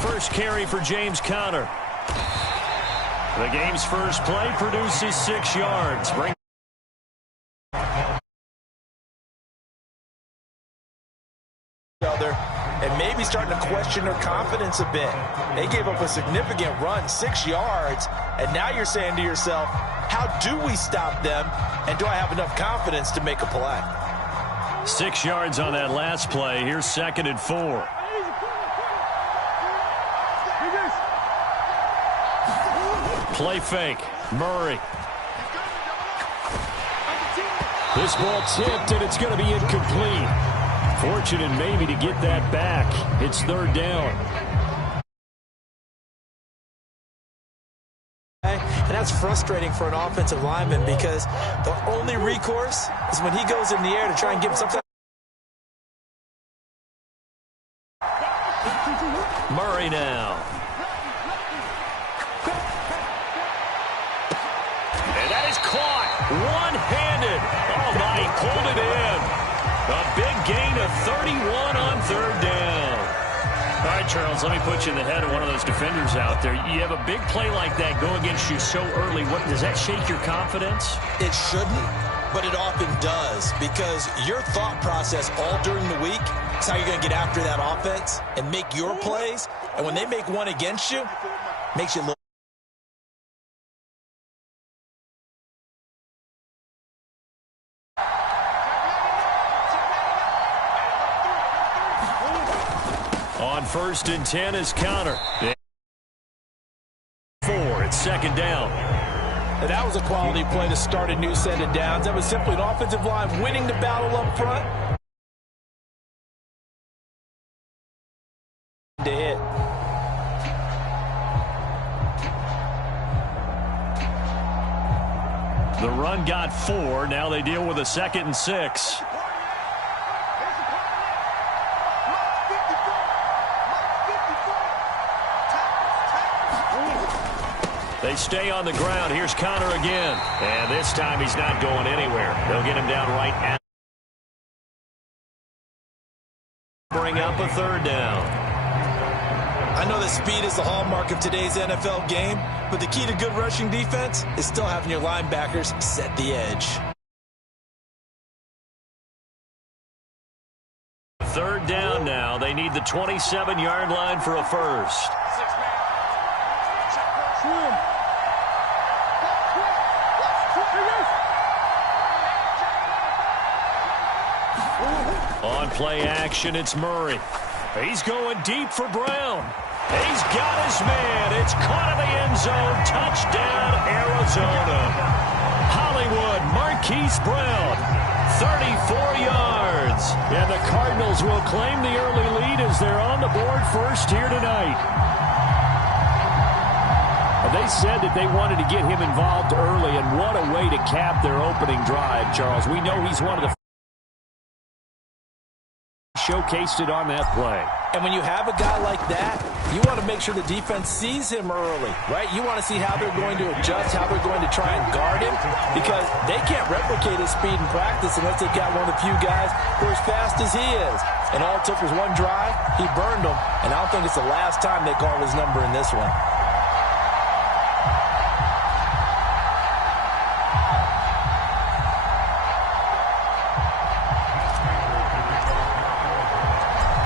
First carry for James Conner. The game's first play produces 6 yards. And maybe starting to question their confidence a bit. They gave up a significant run, 6 yards, and now you're saying to yourself, how do we stop them, and do I have enough confidence to make a play? 6 yards on that last play. Here's 2nd and 4. Play fake. Murray. This ball tipped, and it's going to be incomplete. Fortunate maybe to get that back. It's 3rd down. And that's frustrating for an offensive lineman because the only recourse is when he goes in the air to try and give him something. Murray now. And that is caught. One-handed. Oh, my, he pulled it in. A big gain of 31 on 3rd down. All right, Charles, let me put you in the head of one of those defenders out there. You have a big play like that go against you so early. What, does that shake your confidence? It shouldn't, but it often does because your thought process all during the week is how you're going to get after that offense and make your plays. And when they make one against you, it makes you look. On 1st and 10 is Conner. 4, it's 2nd down. And that was a quality play to start a new set of downs. That was simply an offensive line winning the battle up front. To hit. The run got 4. Now they deal with a 2nd and 6. They stay on the ground. Here's Conner again. And this time he's not going anywhere. They'll get him down right at. Bring up a 3rd down. I know that speed is the hallmark of today's NFL game, but the key to good rushing defense is still having your linebackers set the edge. 3rd down now. They need the 27-yard line for a first. On play action, it's Murray. He's going deep for Brown. He's got his man. It's caught in the end zone. Touchdown, Arizona. Hollywood, Marquise Brown, 34 yards. And the Cardinals will claim the early lead as they're on the board first here tonight. They said that they wanted to get him involved early, and what a way to cap their opening drive, Charles. We know he's one of the showcased it on that play. And when you have a guy like that, you want to make sure the defense sees him early, right? You want to see how they're going to adjust, how they're going to try and guard him, because they can't replicate his speed in practice unless they've got one of the few guys who are as fast as he is. And all it took was one drive. He burned them, and I don't think it's the last time they call his number in this one.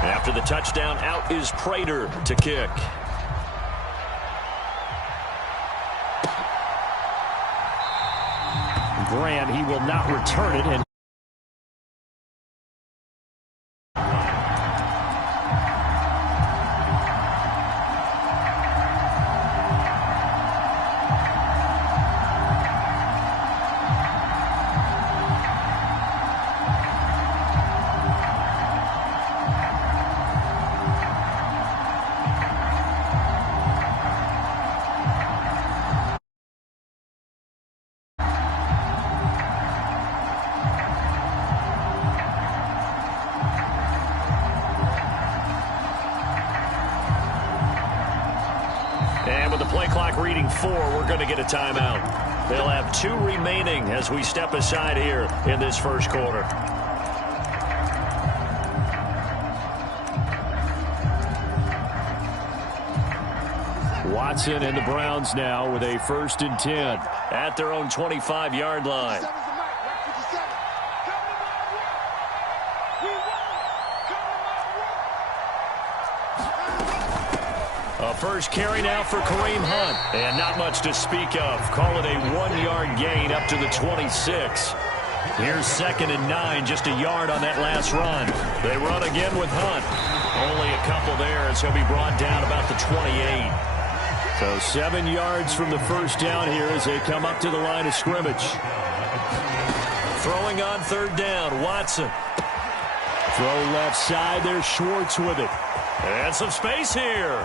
After the touchdown, out is Prater to kick. Grant, he will not return it. And with the play clock reading 4, we're going to get a timeout. They'll have 2 remaining as we step aside here in this first quarter. Watson and the Browns now with a 1st and 10 at their own 25-yard line. First carry now for Kareem Hunt. And not much to speak of. Call it a 1-yard gain up to the 26. Here's 2nd and 9, just a yard on that last run. They run again with Hunt. Only a couple there as he'll be brought down about the 28. So 7 yards from the first down here as they come up to the line of scrimmage. Throwing on 3rd down, Watson. Throw left side, there's Schwartz with it. And some space here.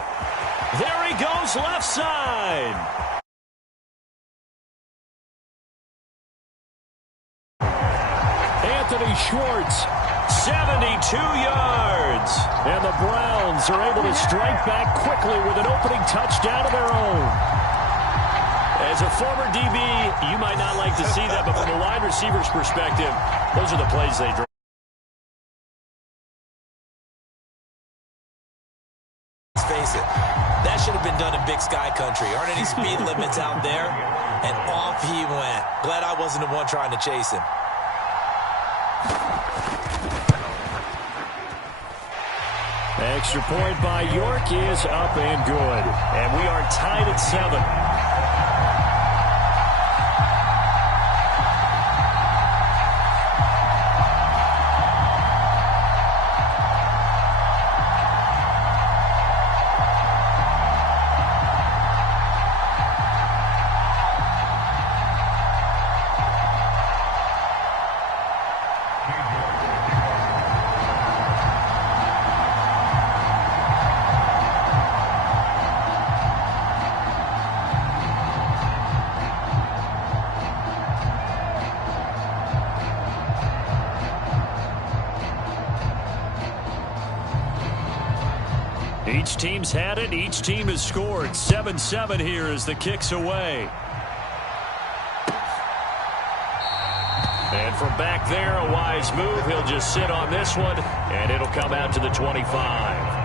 There he goes, left side. Anthony Schwartz, 72 yards. And the Browns are able to strike back quickly with an opening touchdown of their own. As a former DB, you might not like to see that, but from a wide receiver's perspective, those are the plays they draw. Let's face it. That should have been done in Big Sky country. Aren't any speed limits out there? And off he went. Glad I wasn't the one trying to chase him. Extra point by York is up and good. And we are tied at 7. Each team's had it. Each team has scored. 7-7 here as the kick's away. And from back there, a wise move. He'll just sit on this one, and it'll come out to the 25.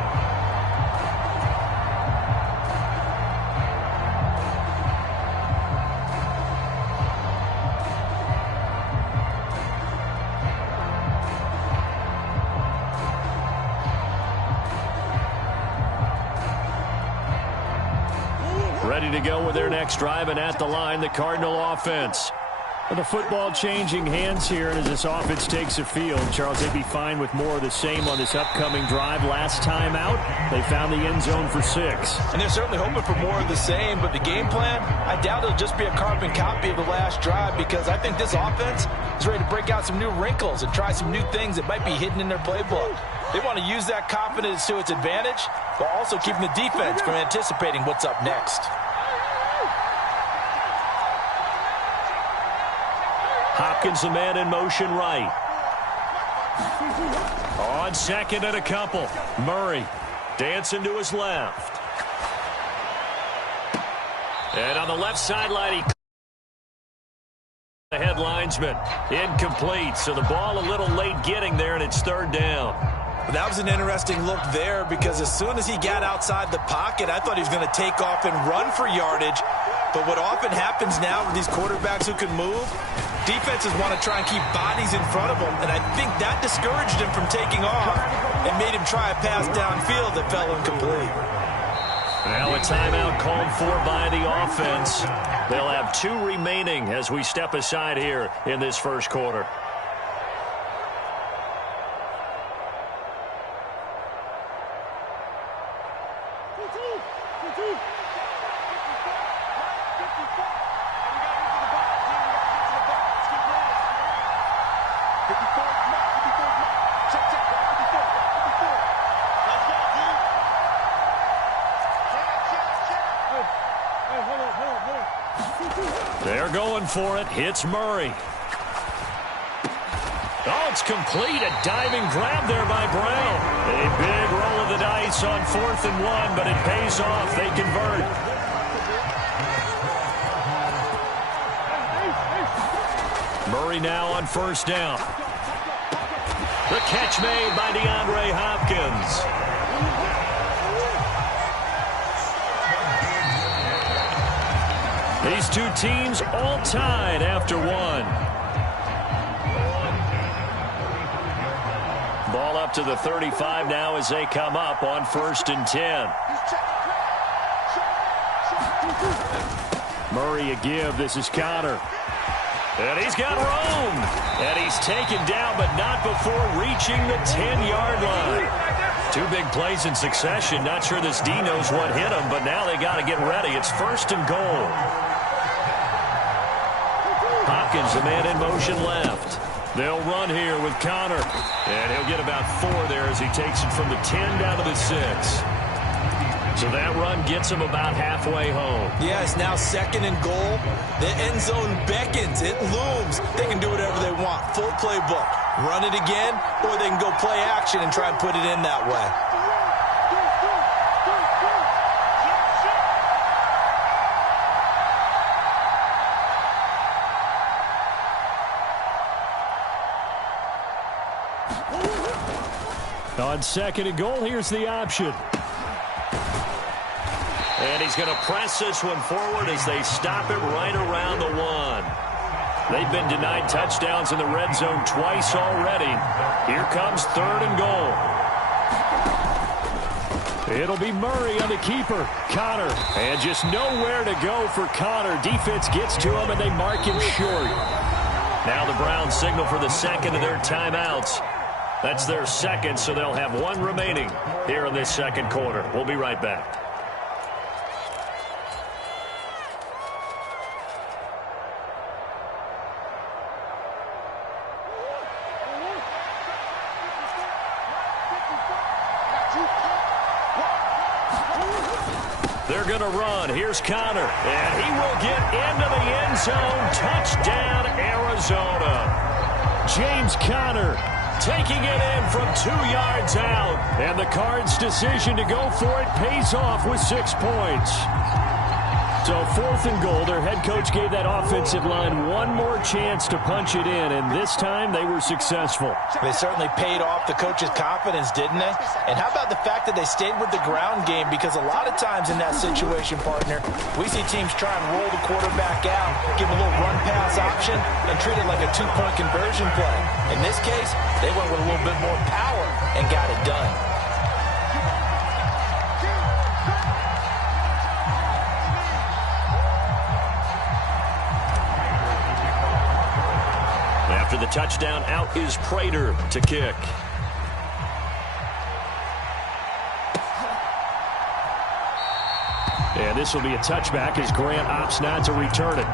Ready to go with their next drive, and at the line, the Cardinal offense. The football changing hands here as this offense takes the field. Charles, they'd be fine with more of the same on this upcoming drive. Last time out, they found the end zone for 6. And they're certainly hoping for more of the same, but the game plan, I doubt it'll just be a carbon copy of the last drive, because I think this offense is ready to break out some new wrinkles and try some new things that might be hidden in their playbook. They want to use that confidence to its advantage, while also keeping the defense from anticipating what's up next. Hopkins, the man in motion right. On second and a couple. Murray dancing to his left. And on the left sideline, the head linesman. Incomplete, so the ball a little late getting there, and it's 3rd down. That was an interesting look there, because as soon as he got outside the pocket, I thought he was going to take off and run for yardage. But what often happens now with these quarterbacks who can move, defenses want to try and keep bodies in front of them, and I think that discouraged him from taking off and made him try a pass downfield that fell incomplete. Now a timeout called for by the offense. They'll have 2 remaining as we step aside here in this first quarter. They're going for it. Hits Murray. Oh, it's complete. A diving grab there by Brown. A big roll of the dice on 4th and 1, but it pays off. They convert. Murray now on 1st down. The catch made by DeAndre Hopkins. These 2 teams all tied after 1. Ball up to the 35 now as they come up on 1st and 10. Murray a give. This is Conner. And he's got room. And he's taken down, but not before reaching the 10-yard line. 2 big plays in succession. Not sure this D knows what hit him, but now they got to get ready. It's 1st and goal. Hopkins, the man in motion left. They'll run here with Conner. And he'll get about 4 there as he takes it from the 10 down to the 6. So that run gets him about halfway home. Yeah, it's now 2nd and goal. The end zone beckons. It looms. They can do whatever they want. Full playbook. Run it again, or they can go play action and try and put it in that way. On 2nd and goal, here's the option. And he's going to press this one forward as they stop it right around the 1. They've been denied touchdowns in the red zone twice already. Here comes 3rd and goal. It'll be Murray on the keeper. Conner. And just nowhere to go for Conner. Defense gets to him, and they mark him short. Now the Browns signal for the 2nd of their timeouts. That's their 2nd, so they'll have 1 remaining here in this 2nd quarter. We'll be right back. They're going to run. Here's Conner. And he will get into the end zone. Touchdown, Arizona. James Conner taking it in from 2 yards out. And the Cards' decision to go for it pays off with 6 points. So 4th and goal, their head coach gave that offensive line 1 more chance to punch it in, and this time they were successful. They certainly paid off the coach's confidence, didn't they? And how about the fact that they stayed with the ground game? Because a lot of times in that situation, partner, we see teams try and roll the quarterback out, give a little run-pass option, and treat it like a 2-point conversion play. In this case, they went with a little bit more power and got it done. After the touchdown, out is Prater to kick. And this will be a touchback as Grant opts not to return it.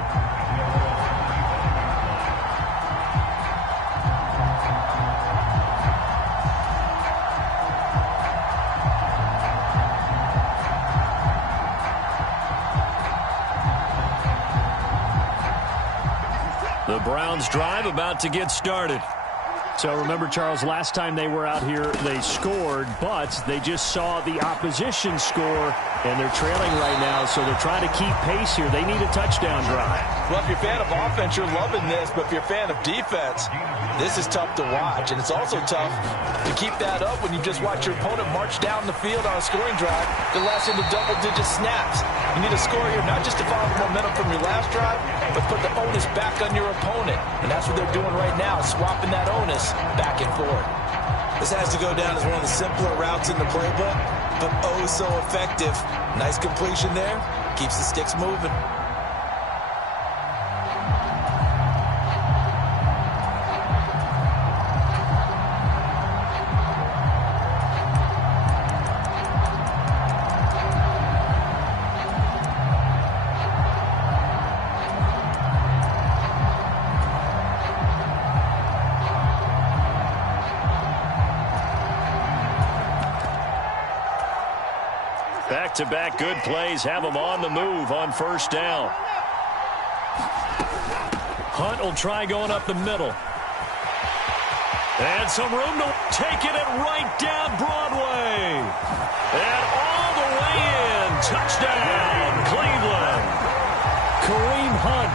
The Browns drive about to get started. So remember, Charles, last time they were out here, they scored, but they just saw the opposition score, and they're trailing right now, so they're trying to keep pace here. They need a touchdown drive. Well, if you're a fan of offense, you're loving this, but if you're a fan of defense, this is tough to watch, and it's also tough to keep that up when you just watch your opponent march down the field on a scoring drive that lasts into double-digit snaps. You need a score here not just to follow the momentum from your last drive, but put the onus back on your opponent, and that's what they're doing right now, swapping that onus back and forth. This has to go down as one of the simpler routes in the playbook, but oh so effective. Nice completion there. Keeps the sticks moving. Back-to-back good plays have them on the move on first down. Hunt will try going up the middle. And some room to take it and right down Broadway. And all the way in. Touchdown, Cleveland. Kareem Hunt,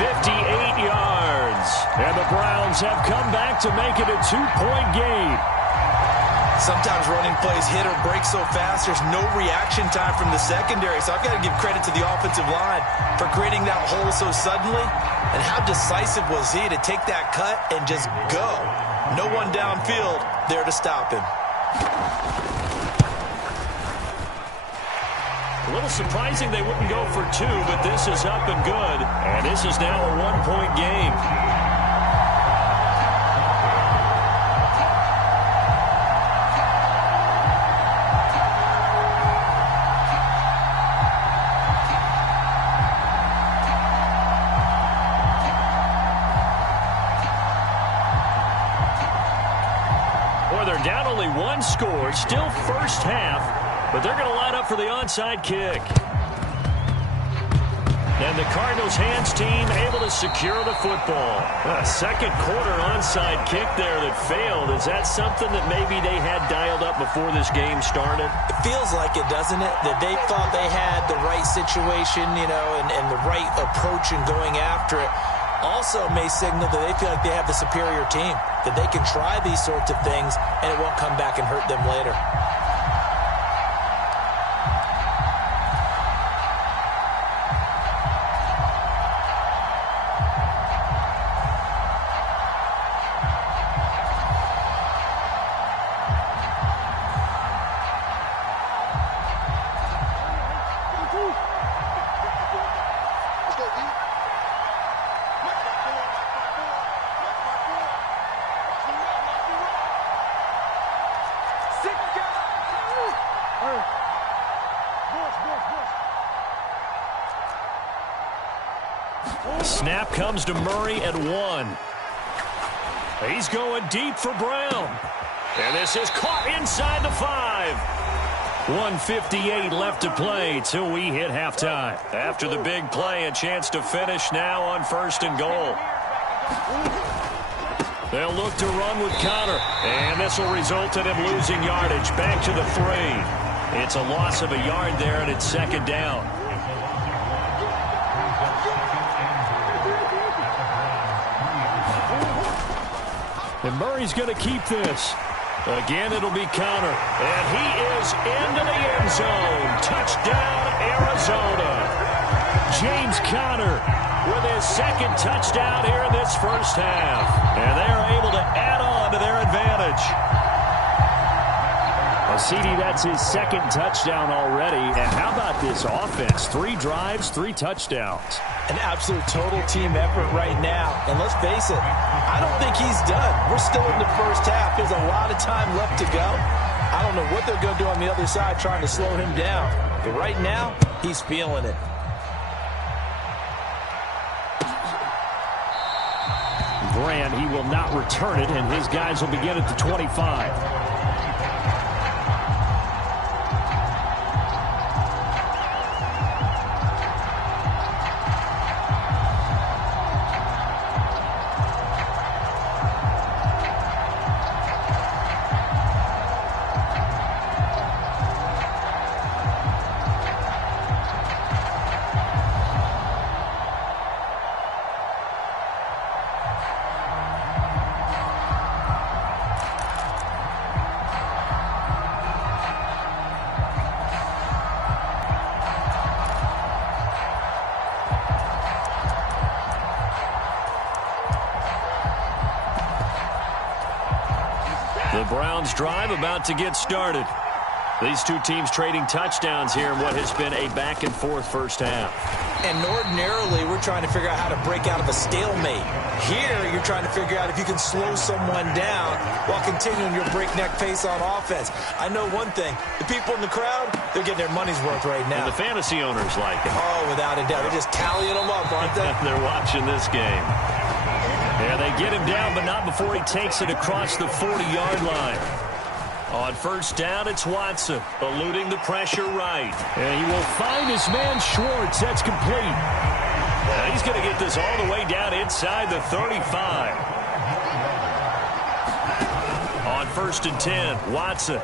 58 yards. And the Browns have come back to make it a 2-point game. Sometimes running plays hit or break so fast, there's no reaction time from the secondary. So I've got to give credit to the offensive line for creating that hole so suddenly. And how decisive was he to take that cut and just go? No one downfield there to stop him. A little surprising they wouldn't go for two, but this is up and good. And this is now a 1-point game. Down only one score, still first half, but they're going to line up for the onside kick. And the Cardinals hands team able to secure the football. A second quarter onside kick there that failed. Is that something that maybe they had dialed up before this game started? It feels like it, doesn't it? That they thought they had the right situation, you know, and the right approach in going after it. Also may signal that they feel like they have the superior team, that they can try these sorts of things and it won't come back and hurt them later. Snap comes to Murray at 1. He's going deep for Brown. And this is caught inside the 5. 1:58 left to play till we hit halftime. After the big play, a chance to finish now on first and goal. They'll look to run with Connor. And this will result in him losing yardage. Back to the 3. It's a loss of a yard there, and it's second down. And Murray's going to keep this. Again, it'll be Connor. And he is into the end zone. Touchdown, Arizona. James Conner with his second touchdown here in this first half. And they are able to add on to their advantage. Well, CD, that's his second touchdown already. And how about this offense? 3 drives, 3 touchdowns. An absolute total team effort right now. And let's face it, I don't think he's done. We're still in the first half. There's a lot of time left to go. I don't know what they're going to do on the other side trying to slow him down. But right now, he's feeling it. Grant, he will not return it, and his guys will begin at the 25. The Browns drive about to get started. These two teams trading touchdowns here in what has been a back-and-forth first half. And ordinarily, we're trying to figure out how to break out of a stalemate. Here, you're trying to figure out if you can slow someone down while continuing your breakneck pace on offense. I know one thing. The people in the crowd, they're getting their money's worth right now. And the fantasy owners like it. Oh, without a doubt. They're just tallying them up, aren't they? They're watching this game. Yeah, they get him down, but not before he takes it across the 40-yard line. On first down, it's Watson, eluding the pressure right. And he will find his man Schwartz. That's complete. Now he's going to get this all the way down inside the 35. On first and 10, Watson.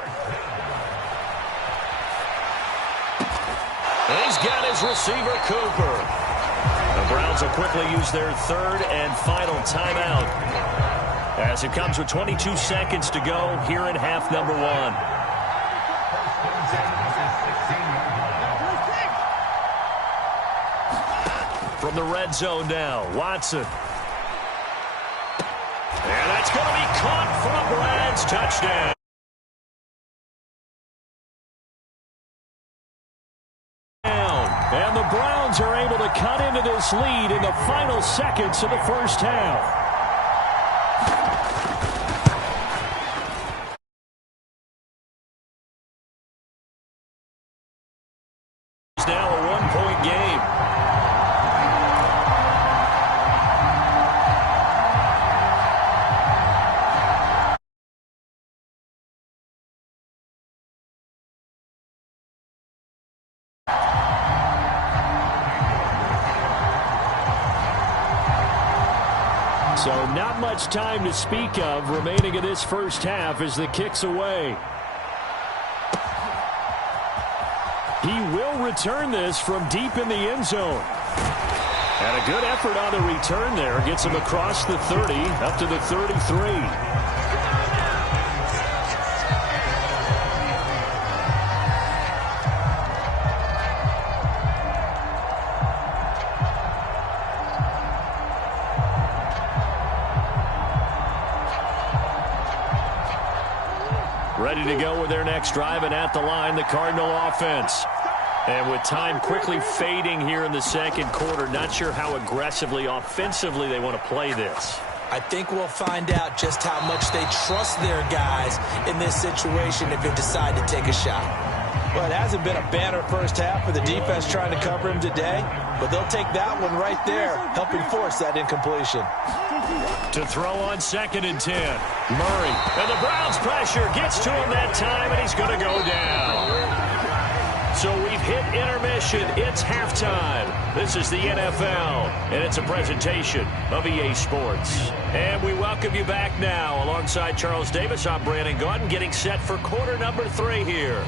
And he's got his receiver, Cooper. The Browns will quickly use their third and final timeout, as it comes with 22 seconds to go here in half number 1. From the red zone now, Watson. And that's going to be caught for the Browns. Touchdown. And the Browns are able to cut into this lead in the final seconds of the first half. It's now a one-point game. So not much time to speak of remaining in this first half as the kick's away. He will return this from deep in the end zone. And a good effort on the return there. Gets him across the 30, up to the 33. Ready to go with their next drive, and at the line, the Cardinal offense. And with time quickly fading here in the second quarter, not sure how aggressively, offensively they want to play this. I think we'll find out just how much they trust their guys in this situation if they decide to take a shot. Well, it hasn't been a banner first half for the defense trying to cover him today, but they'll take that one right there, helping force that incompletion. To throw on second and 10, Murray. And the Browns pressure gets to him that time, and he's going to go down. So we've hit intermission. It's halftime. This is the NFL, and it's a presentation of EA Sports. And we welcome you back now. Alongside Charles Davis, I'm Brandon Gaudin, getting set for quarter number 3 here.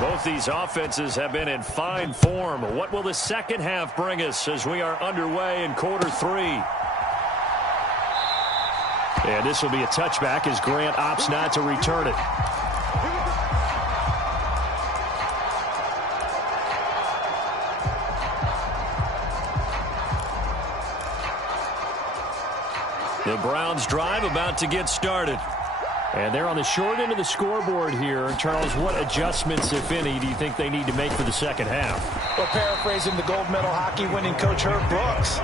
Both these offenses have been in fine form. What will the second half bring us as we are underway in quarter 3? And this will be a touchback as Grant opts not to return it. The Browns drive about to get started. And they're on the short end of the scoreboard here. Charles, what adjustments, if any, do you think they need to make for the second half? Well, paraphrasing the gold medal hockey winning coach Herb Brooks,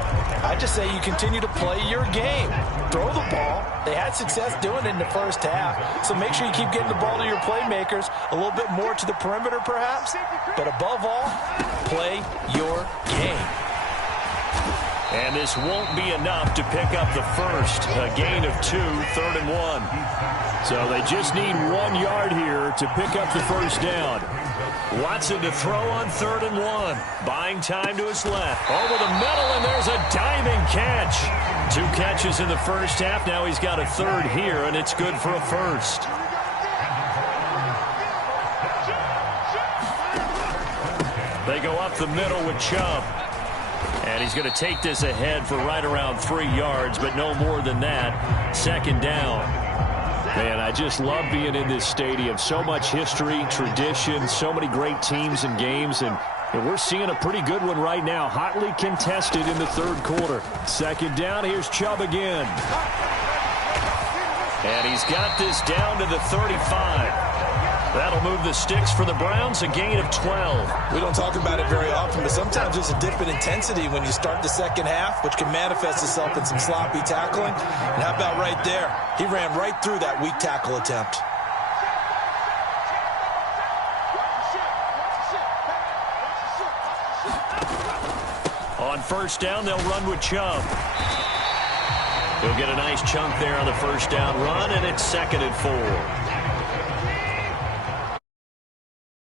I just say you continue to play your game. Throw the ball. They had success doing it in the first half. So make sure you keep getting the ball to your playmakers, a little bit more to the perimeter perhaps. But above all, play your game. And this won't be enough to pick up the first. A gain of 2, 3rd and 1. So they just need 1 yard here to pick up the first down. Watson to throw on 3rd and 1. Buying time to his left. Over the middle, and there's a diving catch. 2 catches in the first half. Now he's got a 3rd here, and it's good for a first. They go up the middle with Chubb. And he's going to take this ahead for right around 3 yards, but no more than that. 2nd down. Man, I just love being in this stadium. So much history, tradition, so many great teams and games, and we're seeing a pretty good one right now. Hotly contested in the 3rd quarter. 2nd down, here's Chubb again. And he's got this down to the 35. That'll move the sticks for the Browns, a gain of 12. We don't talk about it very often, but sometimes there's a dip in intensity when you start the second half, which can manifest itself in some sloppy tackling. And how about right there? He ran right through that weak tackle attempt. On 1st down, they'll run with Chubb. He'll get a nice chunk there on the 1st down run, and it's 2nd and 4.